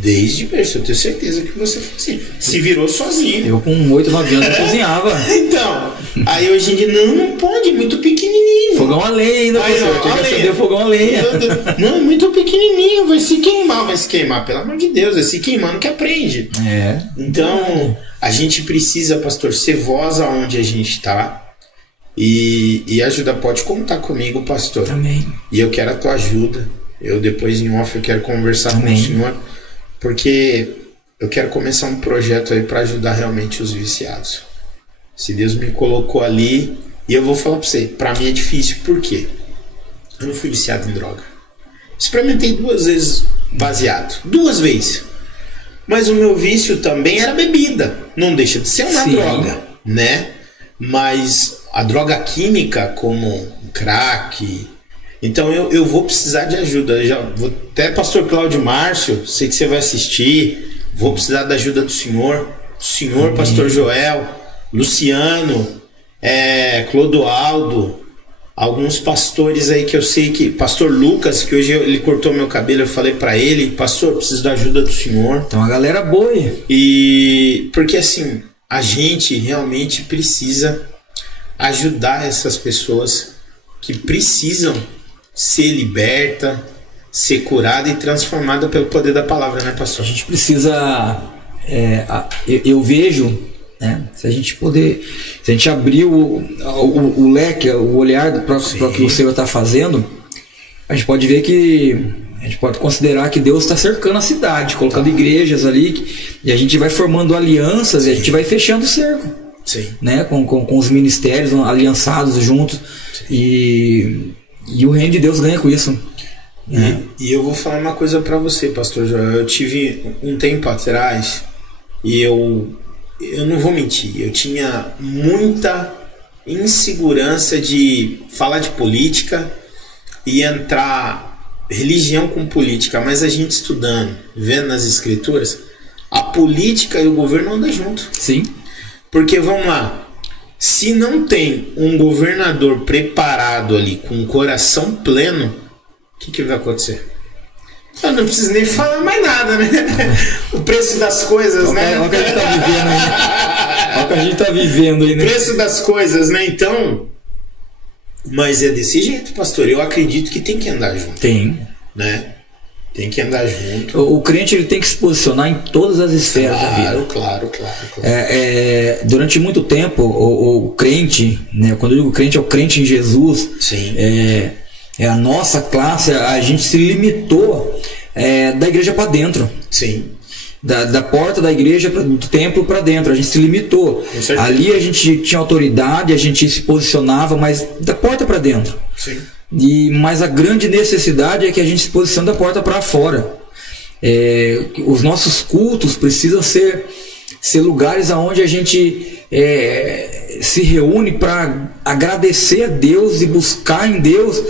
desde berço, eu tenho certeza que você fazia. Se virou sozinho. Eu com 8, 9 anos eu cozinhava. Então, aí hoje em dia, não pode, muito pequenininho. Fogão a lenha ainda, professor. Tinha que acender o fogão a lenha. Não, muito pequenininho, vai se queimar, pelo amor de Deus, é se queimando que aprende. Então, a gente precisa, pastor, ser voz aonde a gente está. E ajuda, pode contar comigo, pastor. Amém. E eu quero a tua ajuda. Eu depois em off eu quero conversar Amém. com o senhor, porque eu quero começar um projeto aí para ajudar realmente os viciados. Se Deus me colocou ali, e eu vou falar para você, para mim é difícil, por quê? Eu não fui viciado em droga. Experimentei 2 vezes baseado, 2 vezes. Mas o meu vício também era bebida. Não deixa de ser uma Sim. droga, né? Mas a droga química, como crack... Então eu vou precisar de ajuda. Até pastor Cláudio Márcio, sei que você vai assistir. Vou precisar da ajuda do senhor. Pastor Joel, Luciano, Clodoaldo, alguns pastores aí que eu sei que... Pastor Lucas, que hoje ele cortou meu cabelo, eu falei pra ele, pastor, preciso da ajuda do senhor. Então a galera boa aí. E porque assim, a gente realmente precisa ajudar essas pessoas que precisam ser liberta, ser curada e transformada pelo poder da palavra, né, pastor? A gente precisa... eu vejo, né, se a gente abrir o leque, o olhar para o que o Senhor está fazendo, a gente pode ver que... A gente pode considerar que Deus está cercando a cidade, colocando igrejas ali, e a gente vai formando alianças, e a gente vai fechando o cerco. Sim. Né, com os ministérios aliançados juntos. E o reino de Deus ganha com isso. E eu vou falar uma coisa pra você, pastor Joel. Eu tive um tempo atrás, e eu não vou mentir, eu tinha muita insegurança de falar de política e entrar religião com política, mas a gente estudando, vendo nas escrituras, a política e o governo andam junto. Sim. Porque, vamos lá, se não tem um governador preparado ali, com o coração pleno, o que vai acontecer? Eu não preciso nem falar mais nada, né? O preço das coisas, né? Olha o que a gente tá vivendo aí. Olha o que a gente tá vivendo aí, né? O preço das coisas, né? Então, mas é desse jeito, pastor. Eu acredito que tem que andar junto. Tem. Né? Tem que andar junto. O crente ele tem que se posicionar em todas as esferas da vida. Claro. Durante muito tempo, o crente, né, quando eu digo crente, é o crente em Jesus. Sim. A nossa classe, a gente se limitou da igreja para dentro. Sim. Da porta da igreja, do templo para dentro. A gente se limitou. Ali a gente tinha autoridade, a gente se posicionava, mas da porta para dentro. Sim. Mas a grande necessidade é que a gente se posicione da porta para fora. Os nossos cultos precisam ser lugares onde a gente se reúne para agradecer a Deus e buscar em Deus,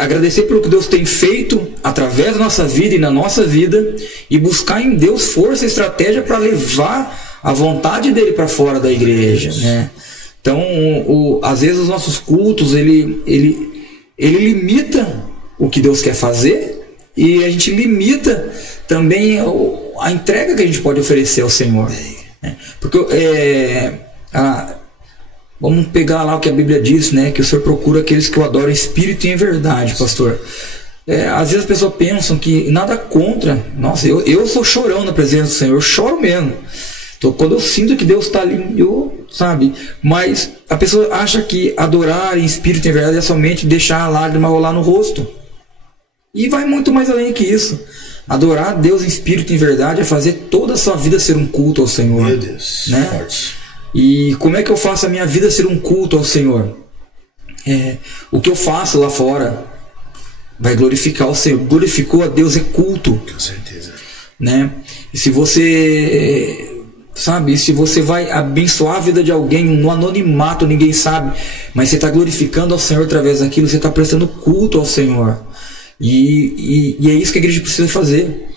agradecer pelo que Deus tem feito através da nossa vida e na nossa vida, e buscar em Deus força e estratégia para levar a vontade dele para fora da igreja, né? Então, às vezes os nossos cultos ele limita o que Deus quer fazer, e a gente limita também a entrega que a gente pode oferecer ao Senhor, né? Porque vamos pegar lá o que a Bíblia diz, né? Que o Senhor procura aqueles que o adoram em espírito e em verdade, pastor. Às vezes as pessoas pensam que nada contra. Nossa, eu sou chorão na presença do Senhor, eu choro mesmo. Quando eu sinto que Deus está ali, sabe? Mas a pessoa acha que adorar em espírito e em verdade é somente deixar a lágrima rolar no rosto. E vai muito mais além que isso. Adorar a Deus em espírito e em verdade é fazer toda a sua vida ser um culto ao Senhor. Meu Deus, né? Forte. E como é que eu faço a minha vida ser um culto ao Senhor? O que eu faço lá fora vai glorificar o Senhor. Glorificou a Deus é culto. Com certeza. Né? E se você... Sabe, se você vai abençoar a vida de alguém no anonimato, ninguém sabe, mas você está glorificando ao Senhor através daquilo, você está prestando culto ao Senhor. E é isso que a igreja precisa fazer.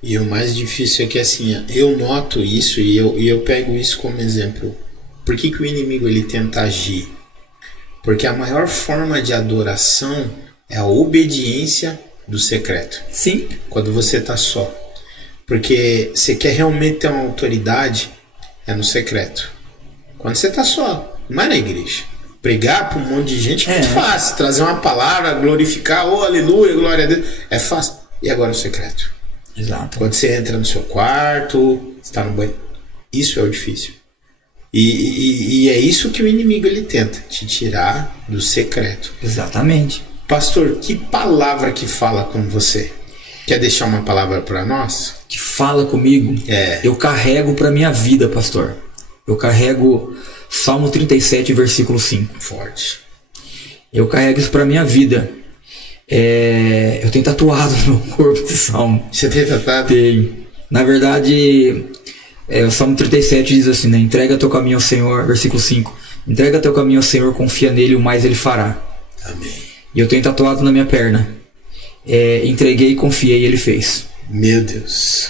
E o mais difícil é que, assim, eu noto isso e eu pego isso como exemplo. Por que o inimigo ele tenta agir? Porque a maior forma de adoração é a obediência do secreto. Sim. Quando você está só. Porque você quer realmente ter uma autoridade, é no secreto. Quando você está só, não é na igreja. Pregar para um monte de gente é muito fácil. Trazer uma palavra, glorificar, aleluia, glória a Deus, é fácil. E agora o secreto. Exato. Quando você entra no seu quarto, está no banho, isso é o difícil. E é isso que o inimigo ele tenta, te tirar do secreto. Exatamente. Pastor, que palavra que fala com você? Quer deixar uma palavra para nós? Que fala comigo? Eu carrego para minha vida, pastor. Eu carrego Salmo 37, versículo 5. Forte. Eu carrego isso para minha vida. Eu tenho tatuado no meu corpo esse salmo. Você tem tatuado? Tenho. Na verdade, o Salmo 37 diz assim, né? Entrega teu caminho ao Senhor, versículo 5. Entrega teu caminho ao Senhor, confia nele, o mais ele fará. Amém. E eu tenho tatuado na minha perna. Entreguei, confiei, ele fez. Meu Deus.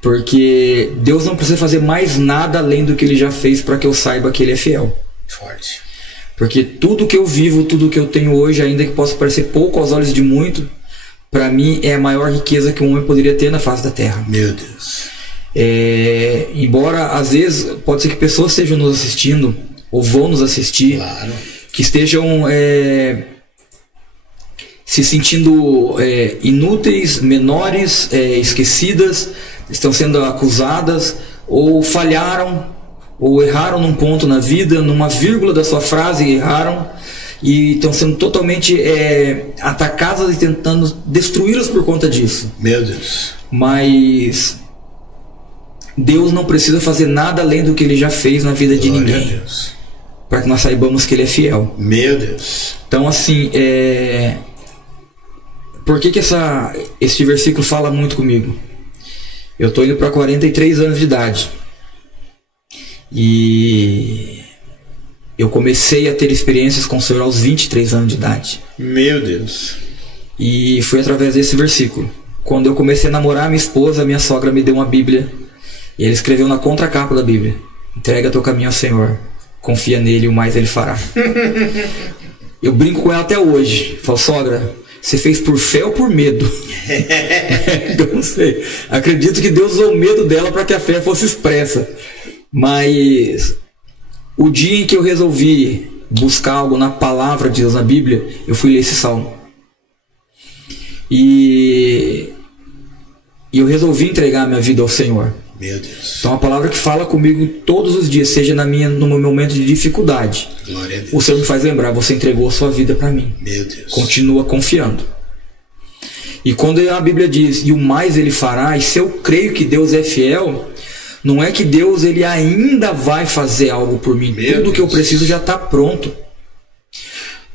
Porque Deus não precisa fazer mais nada além do que ele já fez para que eu saiba que ele é fiel. Forte. Porque tudo que eu vivo, tudo que eu tenho hoje, ainda que possa parecer pouco aos olhos de muito, para mim é a maior riqueza que um homem poderia ter na face da terra. Meu Deus. Embora às vezes pode ser que pessoas estejam nos assistindo ou vão nos assistir, claro, que estejam se sentindo inúteis, menores, esquecidas, estão sendo acusadas, ou falharam, ou erraram num ponto na vida, numa vírgula da sua frase erraram, e estão sendo totalmente atacadas e tentando destruí-las por conta disso. Meu Deus. Mas Deus não precisa fazer nada além do que ele já fez na vida de Glória ninguém, a Deus, para que nós saibamos que ele é fiel. Meu Deus. Então, assim, por que este versículo fala muito comigo? Eu estou indo para 43 anos de idade. E eu comecei a ter experiências com o Senhor aos 23 anos de idade. Meu Deus. E foi através desse versículo. Quando eu comecei a namorar minha esposa, minha sogra me deu uma Bíblia. E ele escreveu na contracapa da Bíblia: entrega teu caminho ao Senhor, confia nele, o mais ele fará. Eu brinco com ela até hoje. Falo, sogra, você fez por fé ou por medo? Eu não sei. Acredito que Deus usou o medo dela para que a fé fosse expressa. Mas o dia em que eu resolvi buscar algo na palavra de Deus, na Bíblia, eu fui ler esse salmo. E eu resolvi entregar minha vida ao Senhor. Meu Deus. Então a palavra que fala comigo todos os dias, seja no meu momento de dificuldade, Glória a Deus, o Senhor me faz lembrar: você entregou a sua vida para mim. Meu Deus. Continua confiando. E quando a Bíblia diz, e o mais ele fará, e se eu creio que Deus é fiel, não é que Deus ele ainda vai fazer algo por mim. Tudo que eu preciso já está pronto.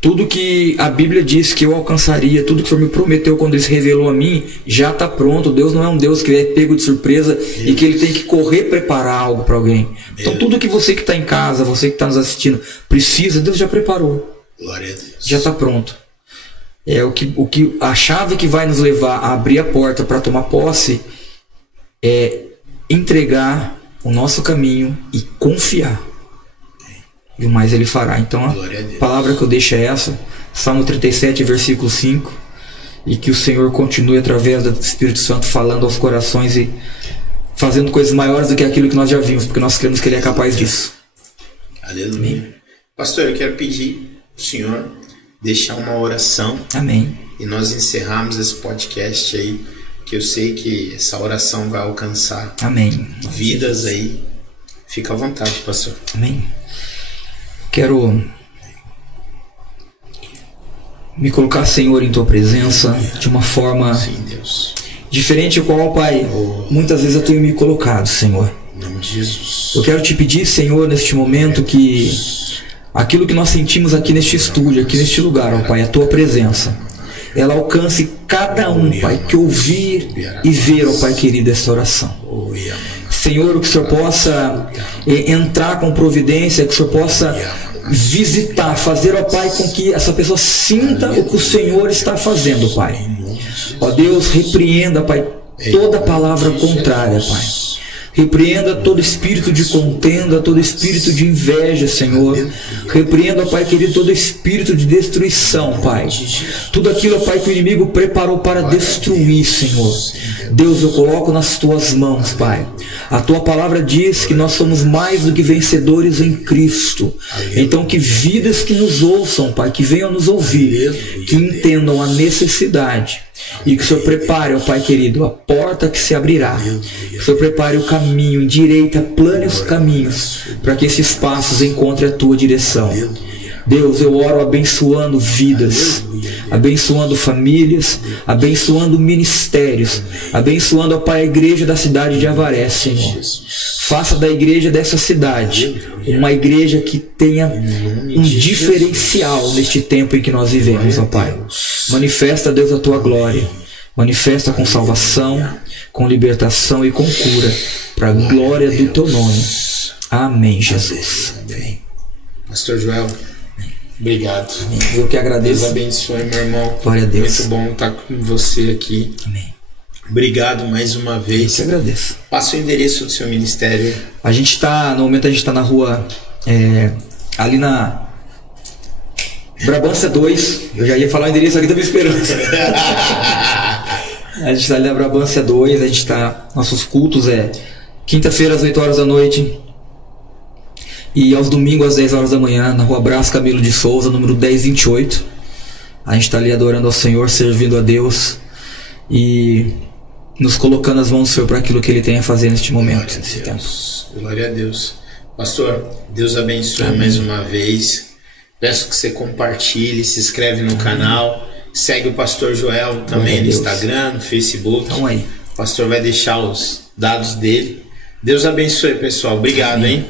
Tudo que a Bíblia diz que eu alcançaria, tudo que o Senhor me prometeu quando Ele se revelou a mim, já está pronto. Deus não é um Deus que é pego de surpresa e que Ele tem que correr preparar algo para alguém. Então tudo que você que está em casa, você que está nos assistindo, precisa, Deus já preparou. Glória a Deus. Já está pronto. A chave que vai nos levar a abrir a porta para tomar posse é entregar o nosso caminho e confiar. E o mais Ele fará. Então a palavra que eu deixo é essa, Salmo 37, versículo 5, e que o Senhor continue através do Espírito Santo falando aos corações e fazendo coisas maiores do que aquilo que nós já vimos, porque nós cremos que Ele é capaz disso. Aleluia. Amém. Pastor, eu quero pedir ao Senhor deixar uma oração. Amém. E nós encerramos esse podcast aí, que eu sei que essa oração vai alcançar amém. Vidas aí. Fica à vontade, pastor. Amém. Quero me colocar, Senhor, em Tua presença de uma forma Deus. Diferente, qual, Pai, muitas vezes eu tenho me colocado, Senhor. Em nome de Jesus. Eu quero Te pedir, Senhor, neste momento, que aquilo que nós sentimos aqui neste estúdio, aqui neste lugar, ó Pai, a Tua presença, ela alcance cada um, Pai, que ouvir e ver, ó Pai querido, esta oração. Senhor, que o Senhor possa entrar com providência, que o Senhor possa visitar, fazer, ó Pai, com que essa pessoa sinta o que o Senhor está fazendo, Pai. Ó Deus, repreenda, Pai, toda palavra contrária, Pai. Repreenda todo espírito de contenda, todo espírito de inveja, Senhor. Repreenda, Pai querido, todo espírito de destruição, Pai. Tudo aquilo, Pai, que o inimigo preparou para destruir, Senhor. Deus, eu coloco nas Tuas mãos, Pai. A Tua palavra diz que nós somos mais do que vencedores em Cristo. Então, que vidas que nos ouçam, Pai, que venham nos ouvir, que entendam a necessidade. E que o Senhor prepare, ó Pai querido, a porta que se abrirá. Que o Senhor prepare o caminho, endireita, plane os caminhos, para que esses passos encontrem a Tua direção. Deus, eu oro abençoando vidas, abençoando famílias, abençoando ministérios, abençoando, ó Pai, a igreja da cidade de Avaré, Senhor. Faça da igreja dessa cidade uma igreja que tenha um diferencial neste tempo em que nós vivemos, ó Pai. Manifesta, Deus, a Tua glória. Manifesta com salvação, com libertação e com cura, para a glória do Teu nome. Amém, Jesus. Amém. Pastor Joel, obrigado. Eu que agradeço. Deus abençoe, meu irmão. Glória a Deus. Muito bom estar com você aqui. Amém. Obrigado mais uma vez. Eu que agradeço. Passa o endereço do seu ministério. A gente está, no momento a gente está na rua, ali na Brabância 2. Eu já ia falar o endereço aqui, estava esperando. A gente está ali na Brabância 2. A gente está, nossos cultos quinta-feira às 8 horas da noite. E aos domingos às 10 horas da manhã, na rua Brás Camilo de Souza, número 1028. A gente está ali adorando ao Senhor, servindo a Deus e nos colocando nas mãos do Senhor para aquilo que Ele tem a fazer neste momento. Nesse tempo. Glória a Deus. Pastor, Deus abençoe. Amém. Mais uma vez. Peço que você compartilhe, se inscreve no canal, segue o Pastor Joel também no Instagram, no Facebook. Então aí. O pastor vai deixar os dados dele. Deus abençoe, pessoal. Obrigado, hein?